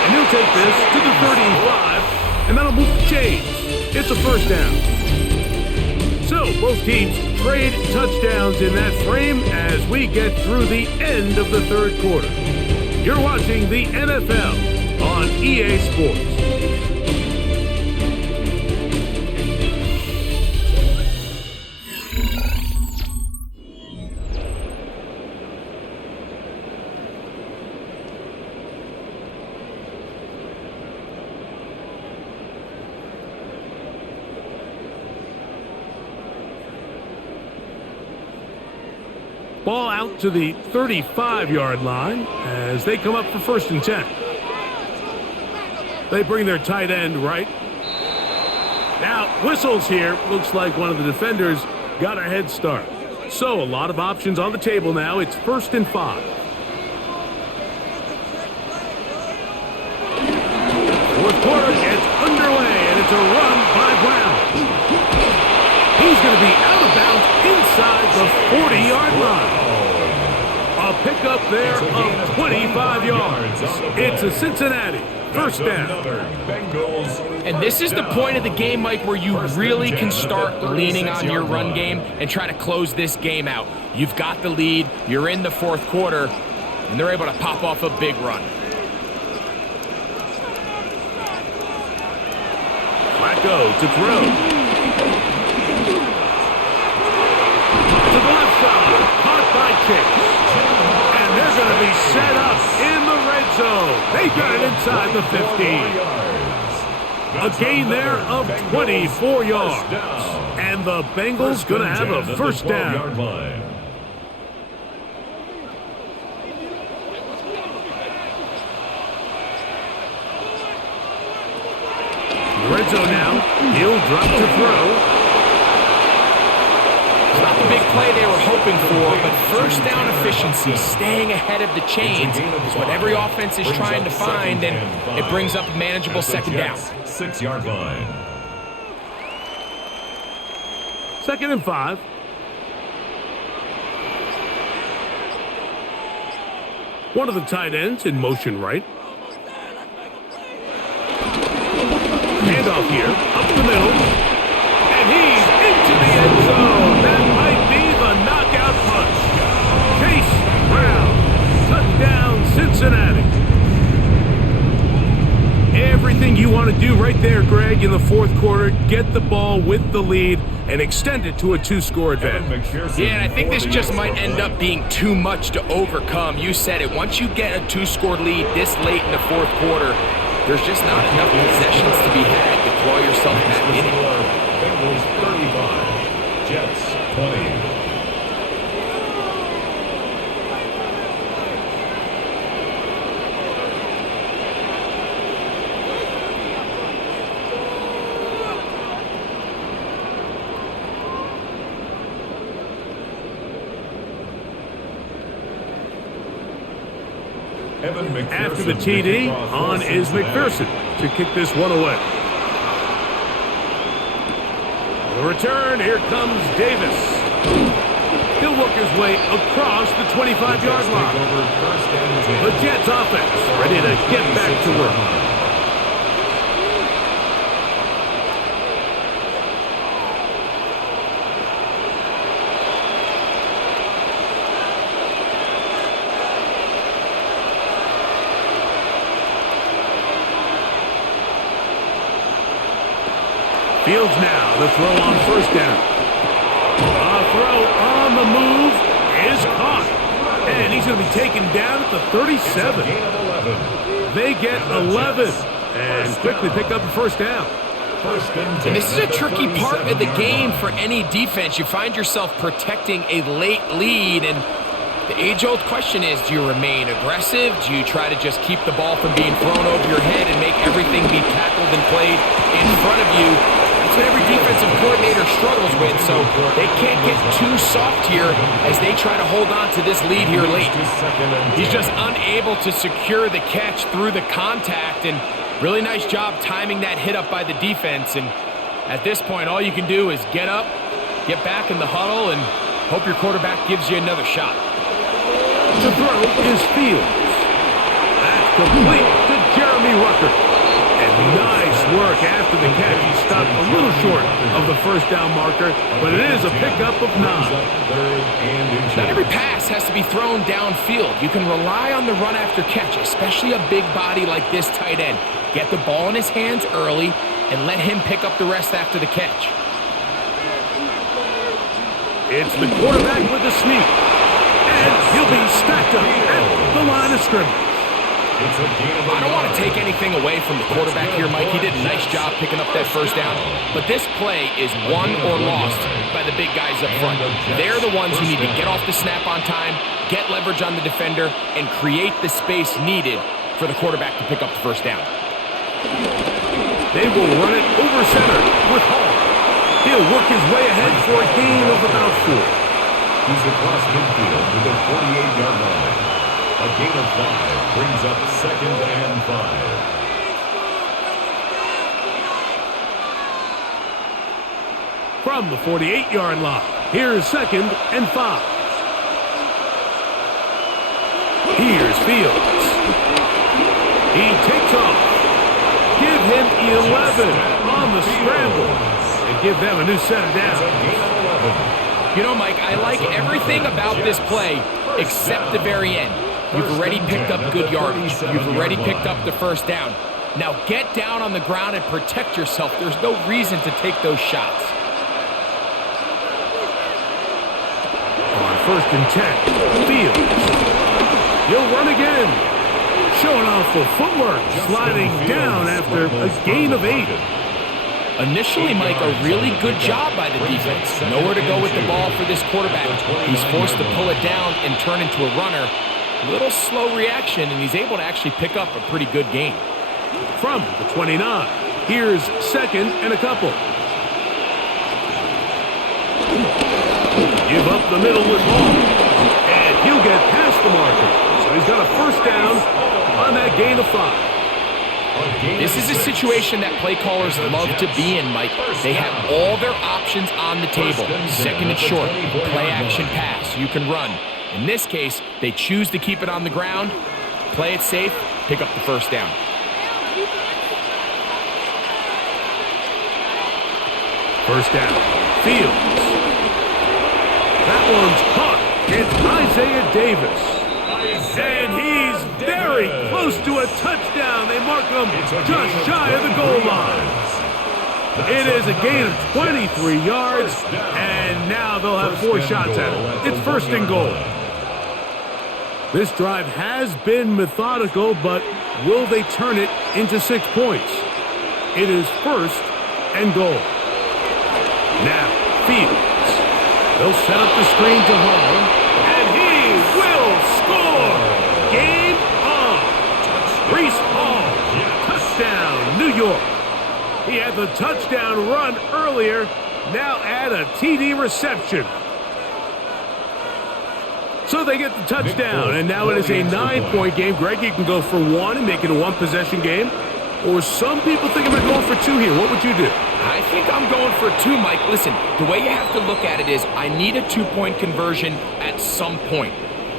And he'll take this to the 35, and that'll move the chains. It's a first down. So both teams trade touchdowns in that frame as we get through the end of the third quarter. You're watching the NFL on EA Sports. Ball out to the 35-yard line as they come up for 1st and 10. They bring their tight end right. Now, whistles here. Looks like one of the defenders got a head start. So, a lot of options on the table now. It's 1st and 5. Fourth quarter gets underway, and it's a run by Brown. He's going to be out of bounds inside the 40-yard line. A pickup there of 25 yards. It's a Cincinnati first down. And this is the point of the game, Mike, where you really can start leaning on your run game and try to close this game out. You've got the lead, you're in the fourth quarter, and they're able to pop off a big run. Flacco to throw. To the left side, caught by Chase. And they're going to be set up in the red zone. They got it inside the 15. A gain there of 24 yards. And the Bengals going to have a first down. Red zone now. He'll drop to throw. It's not the big play they were hoping for, but first down efficiency, staying ahead of the chains, is what every offense is trying to find, and it brings up a manageable second down. 6-yard line. 2nd and 5. One of the tight ends in motion right. Handoff here, up the middle, and he's into the end zone. That might be the knockout punch. Chase Brown, touchdown Cincinnati. Everything you want to do right there, Greg, in the fourth quarter, get the ball with the lead and extend it to a 2-score advantage. Yeah, and I think this just might end up being too much to overcome. You said it. Once you get a 2-score lead this late in the fourth quarter, there's just not enough possessions to be had to claw yourself back in it. Bengals 35, Jets 20. After the TD, on is McPherson to kick this one away. The return, here comes Davis. He'll work his way across the 25-yard line. The Jets offense ready to get back to work. Fields now, the throw on first down. A throw on the move is caught. And he's going to be taken down at the 37. They get 11 and quickly pick up a first down. And this is a tricky part of the game for any defense. You find yourself protecting a late lead, and the age-old question is, do you remain aggressive? Do you try to just keep the ball from being thrown over your head and make everything be tackled and played in front of you? That's what every defensive coordinator struggles with, so they can't get too soft here as they try to hold on to this lead here late. He's just unable to secure the catch through the contact, and really nice job timing that hit up by the defense. And at this point, all you can do is get up, get back in the huddle, and hope your quarterback gives you another shot. The throw is Fields. That's complete to Jeremy Ruckert. And nice work after the catch. He stopped a little short of the first down marker, but it is a pickup of 9. Not every pass has to be thrown downfield. You can rely on the run after catch, especially a big body like this tight end. Get the ball in his hands early and let him pick up the rest after the catch. It's the quarterback with the sneak. And he'll be stacked up at the line of scrimmage. I don't want to take anything away from the quarterback here, Mike. He did a nice job picking up that first down. But this play is won or lost by the big guys up front. They're the ones who need to get off the snap on time, get leverage on the defender, and create the space needed for the quarterback to pick up the first down. They will run it over center with Hall. He'll work his way ahead for a gain of about 4. He's across midfield to the 48-yard line. A gain of 5 brings up 2nd and 5. From the 48-yard line, here's 2nd and 5. Here's Fields. He takes off. Give him 11 on the scramble and give them a new set of downs. You know, Mike, I like everything about this play except the very end. You've already picked up good yardage. You've already picked up the first down. Now get down on the ground and protect yourself. There's no reason to take those shots. On 1st and 10, Fields. He'll run again. Showing off the footwork, sliding down after a gain of 8. Initially, Mike, a really good job by the defense. Nowhere to go with the ball for this quarterback. He's forced to pull it down and turn into a runner. Little slow reaction, and he's able to actually pick up a pretty good gain. From the 29, here's 2nd and a couple. Give up the middle with Hall, and he'll get past the marker. So he's got a first down on that gain of 5. This is a situation that play callers love to be in, Mike. They have all their options on the table. 2nd and short, play action pass, you can run. In this case, they choose to keep it on the ground, play it safe, pick up the first down. First down, Fields. That one's caught. It's Isaiah Davis. And he's very close to a touchdown. They mark him just shy of the goal line. It is a gain of 23 yards, and now they'll have 4 shots at it. It's 1st and goal. This drive has been methodical, but will they turn it into 6 points? It is 1st and goal. Now, Fields. They'll set up the screen to Hall, and he will score! Game on! Breece Hall, touchdown, New York. He had the touchdown run earlier, now add a TD reception. So they get the touchdown, and now it is a 9-point game. Greg, you can go for 1 and make it a 1-possession game. or some people think about going for 2 here. What would you do? I think I'm going for 2, Mike. Listen, the way you have to look at it is I need a 2-point conversion at some point.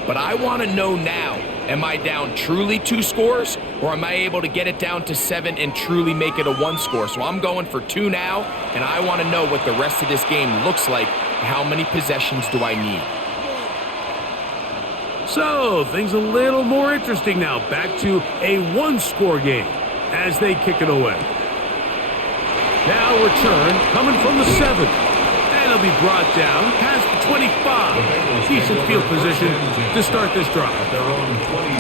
But I want to know now, am I down truly 2 scores, or am I able to get it down to 7 and truly make it a 1 score? So I'm going for 2 now, and I want to know what the rest of this game looks like. How many possessions do I need? So, things a little more interesting now. Back to a 1-score game as they kick it away. Now return coming from the 7. And it'll be brought down past the 25. Decent field position to start this drive.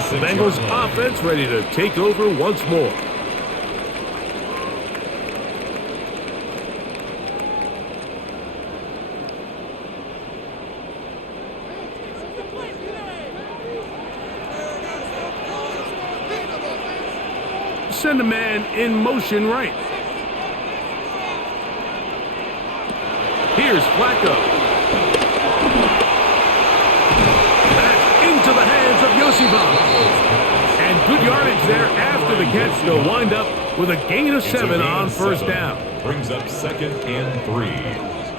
The Bengals offense ready to take over once more. Send a man in motion right. Here's Flacco. That's into the hands of Yosibon. And good yardage there after the catch. They'll wind up with a gain of 7 on first down. Brings up 2nd and 3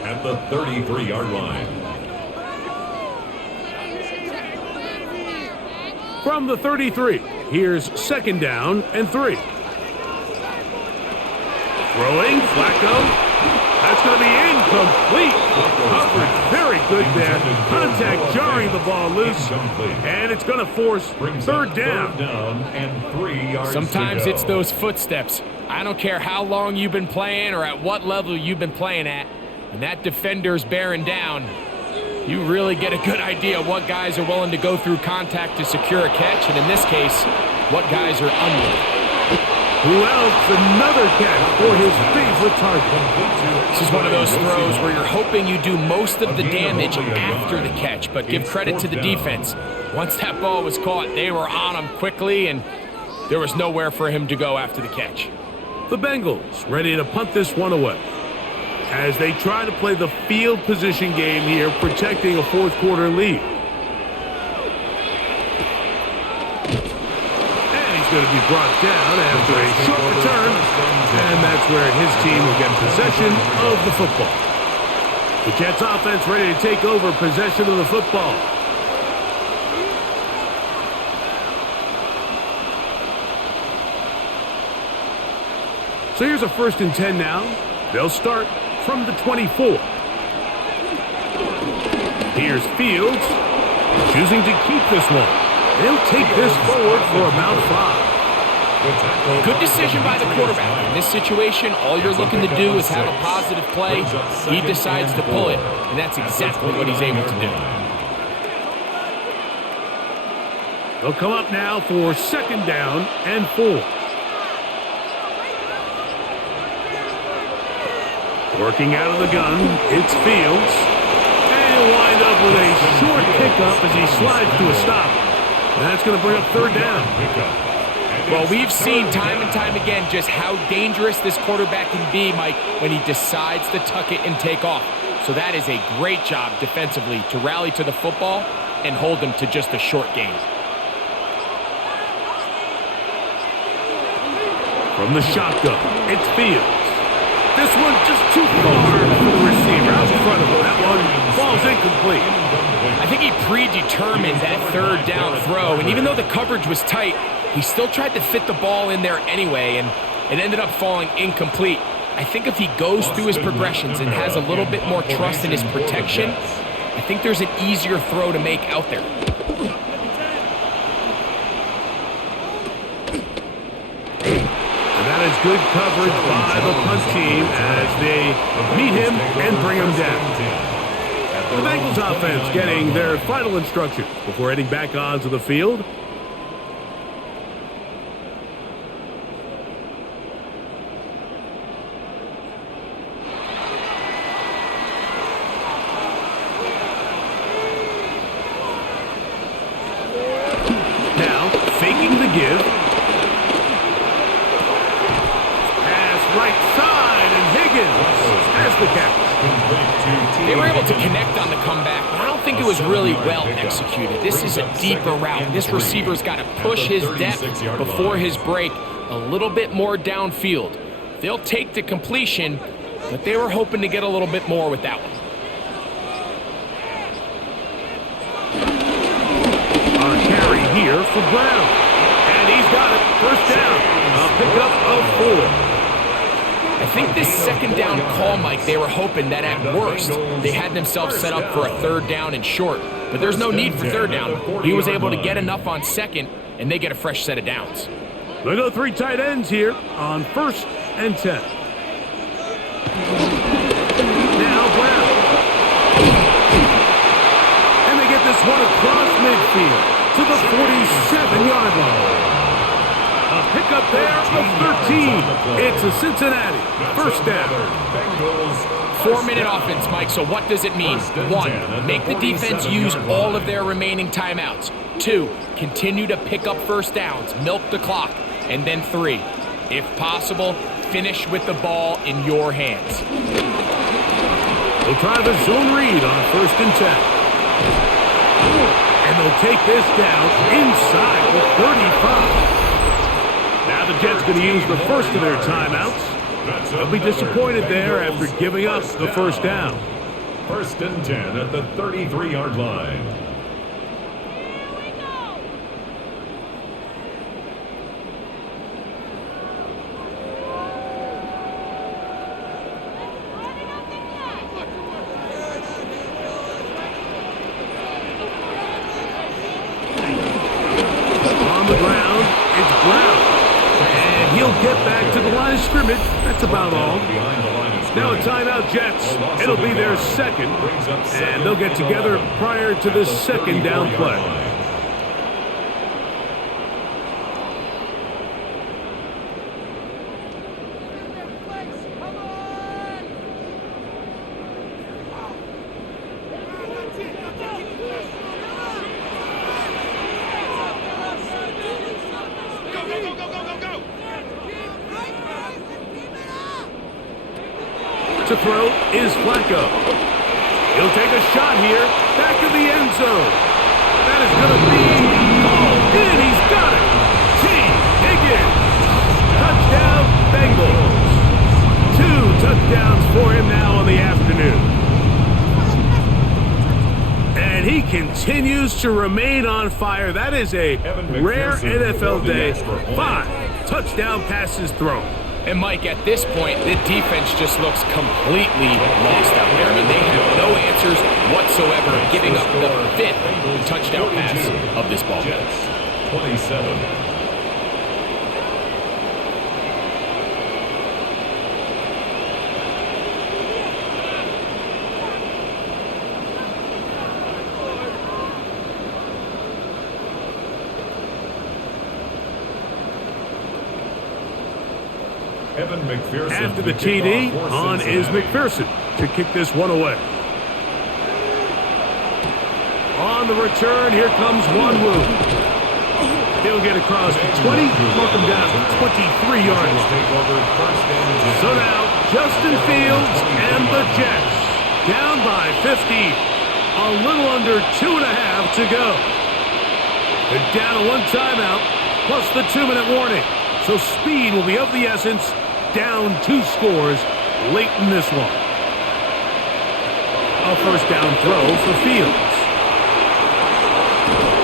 at the 33-yard line. From the 33, here's 2nd down and 3. Throwing, Flacco. That's going to be incomplete. Coverage very good there. Contact jarring the ball loose. And it's going to force 3rd down. And 3 yards. Sometimes it's those footsteps. I don't care how long you've been playing or at what level you've been playing at. When that defender's bearing down, you really get a good idea of what guys are willing to go through contact to secure a catch. And in this case, what guys are unwilling. Who else? Another catch for his favorite target. This is one of those throws where you're hoping you do most of the damage after the catch, but give credit to the defense. Once that ball was caught, they were on him quickly, and there was nowhere for him to go after the catch. The Bengals ready to punt this one away as they try to play the field position game here, protecting a 4th-quarter lead. Going to be brought down after a short return, and that's where his team will get possession of the football. The Jets offense ready to take over possession of the football. So here's a 1st and 10 now. They'll start from the 24. Here's Fields choosing to keep this one. They'll take this forward for about 5. Good decision by the quarterback. In this situation, all you're looking to do is have a positive play. He decides to pull it, and that's exactly what he's able to do. They'll come up now for 2nd down and 4. Working out of the gun, it's Fields. And he'll wind up with a short pickup as he slides to a stop. That's going to bring up 3rd down. Well, we've seen time and time again just how dangerous this quarterback can be, Mike, when he decides to tuck it and take off. So that is a great job defensively to rally to the football and hold them to just a short gain. From the shotgun, it's Fields. This one just too far for the receiver out in front of him. That one falls incomplete. I think he predetermined that 3rd down throw, and even though the coverage was tight, he still tried to fit the ball in there anyway, and it ended up falling incomplete. I think if he goes through his progressions and has a little bit more trust in his protection, I think there's an easier throw to make out there. And that is good coverage by the punt team as they meet him and bring him down. The Bengals offense getting their final instructions before heading back onto the field. Now, faking the give. Pass right side, and Higgins has the catch. They were able to connect on the comeback, but I don't think it was really well executed. This is a deeper route. This receiver's got to push his depth before his break. a little bit more downfield. They'll take the completion, but they were hoping to get a little bit more with that one. On a carry here for Brown. And he's got it. First down. A pickup of 4. I think this second down call, Mike, they were hoping that at worst they had themselves set up for a third down and short. But there's no need for third down. He was able to get enough on second, and they get a fresh set of downs. They go 3 tight ends here on 1st and 10. Now Brown. And they get this one across midfield to the 47-yard line. A pickup there of 13. It's a Cincinnati first down. 4-minute offense, Mike, so what does it mean? 1, make the defense use all of their remaining timeouts. 2, continue to pick up first downs, milk the clock. And then 3, if possible, finish with the ball in your hands. They'll try the zone read on 1st and 10. And they'll take this down inside the 35. Now the Jets going to use the first of their timeouts. They'll be disappointed there after giving up the first down. 1st and 10 at the 33-yard line. On the ground, it's Brown. And he'll get back to the line of scrimmage. That's about all. Now a timeout, Jets. It'll be their second. And they'll get together prior to the second down play. To throw is Flacco. He'll take a shot here, back of the end zone. That is going to be hauled in. He's got it. T. Higgins. Touchdown, Bengals. 2 touchdowns for him now on the afternoon. And he continues to remain on fire. That is a rare NFL day. 5 touchdown passes thrown. And, Mike, at this point, the defense just looks completely lost out there. I mean, they have no answers whatsoever, giving up the 5th touchdown pass of this ball game. 27. After the TD, on is McPherson to kick this one away. On the return, here comes Wanwu. He'll get across the 20, mark him down to the 23-yard line. So now, Justin Fields and the Jets down by 50. A little under 2.5 to go. They're down to 1 timeout, plus the 2-minute warning. So speed will be of the essence. Down 2 scores late in this one. A first down throw for Fields.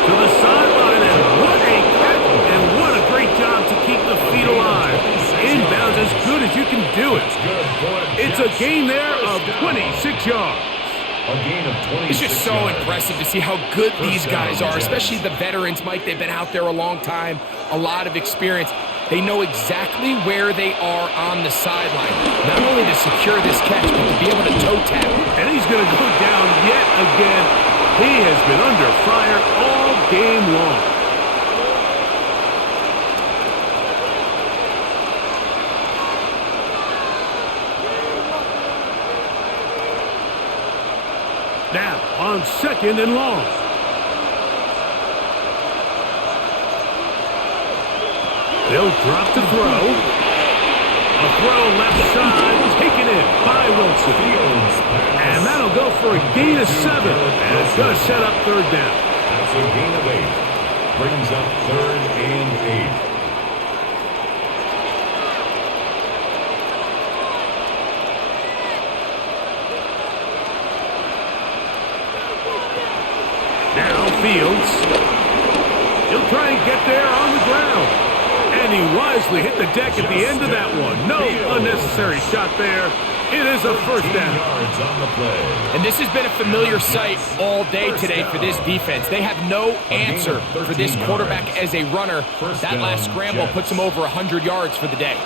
To the sideline, and what a catch, and what a great job to keep the feet alive. Inbounds as good as you can do it. It's a gain there of 26 yards. It's just so impressive to see how good these guys are, especially the veterans, Mike. They've been out there a long time, a lot of experience. They know exactly where they are on the sideline, not only to secure this catch, but to be able to toe tap. And he's going to go down yet again. He has been under fire all game long. Now, on 2nd and long. They'll drop to throw. A throw left side, taken in by Wilson. And that'll go for a gain of 7. And it's going to set up 3rd down. That's a gain of 8. Brings up 3rd and 8. Fields. He'll try and get there on the ground. And he wisely hit the deck at the end of that one. No unnecessary shot there. It is a first down. And this has been a familiar sight all day today for this defense. They have no answer for this quarterback as a runner. That last scramble puts him over 100 yards for the day.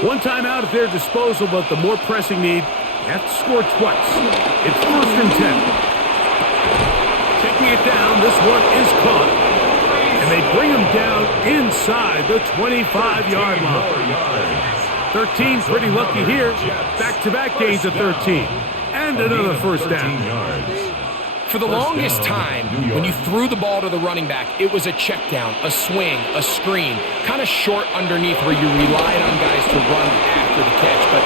One timeout at their disposal, but the more pressing need, you have to score twice. It's 1st and 10. Taking it down, this one is caught. And they bring him down inside the 25-yard line. 13, pretty lucky here. Back-to-back gains of 13. And another first down. For the longest time, when you threw the ball to the running back, it was a check down, a swing, a screen, kind of short underneath where you relied on guys to run after the catch. But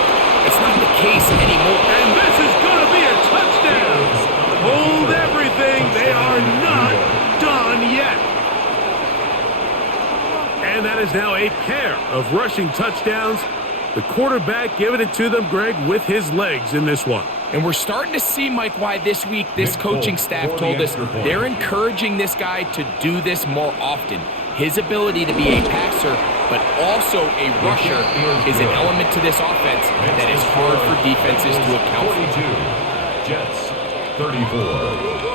it's not the case anymore. And this is going to be a touchdown. Hold everything. They are not done yet. And that is now a pair of rushing touchdowns. The quarterback giving it to them, Greg, with his legs in this one. And we're starting to see, Mike, why this week this coaching staff told us they're encouraging this guy to do this more often. His ability to be a passer, but also a rusher, is an element to this offense that is hard for defenses to account for. Jets, 34.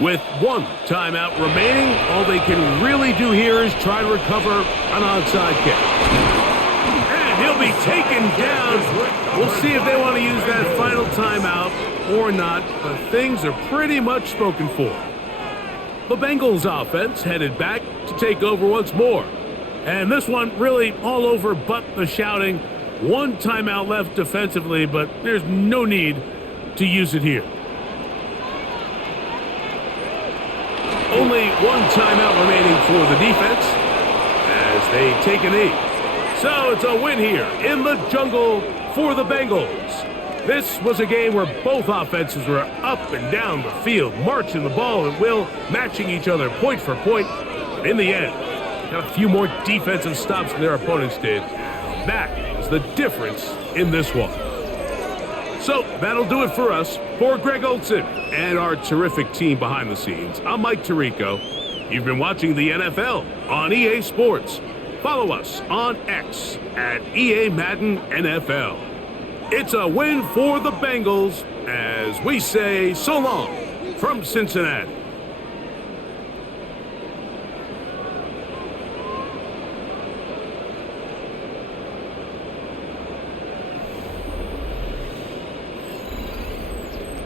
With one timeout remaining, all they can really do here is try to recover an onside kick. And he'll be taken down. We'll see if they want to use that final timeout or not, but things are pretty much spoken for. The Bengals offense headed back to take over once more. And this one really all over but the shouting. One timeout left defensively, but there's no need to use it here. Only one timeout remaining for the defense as they take a knee. So it's a win here in the jungle for the Bengals. This was a game where both offenses were up and down the field, marching the ball at will, matching each other point for point. But in the end, got a few more defensive stops than their opponents did. That is the difference in this one. So that'll do it for us. For Greg Olson and our terrific team behind the scenes, I'm Mike Tirico. You've been watching the NFL on EA Sports. Follow us on X at EA Madden NFL. It's a win for the Bengals as we say so long from Cincinnati.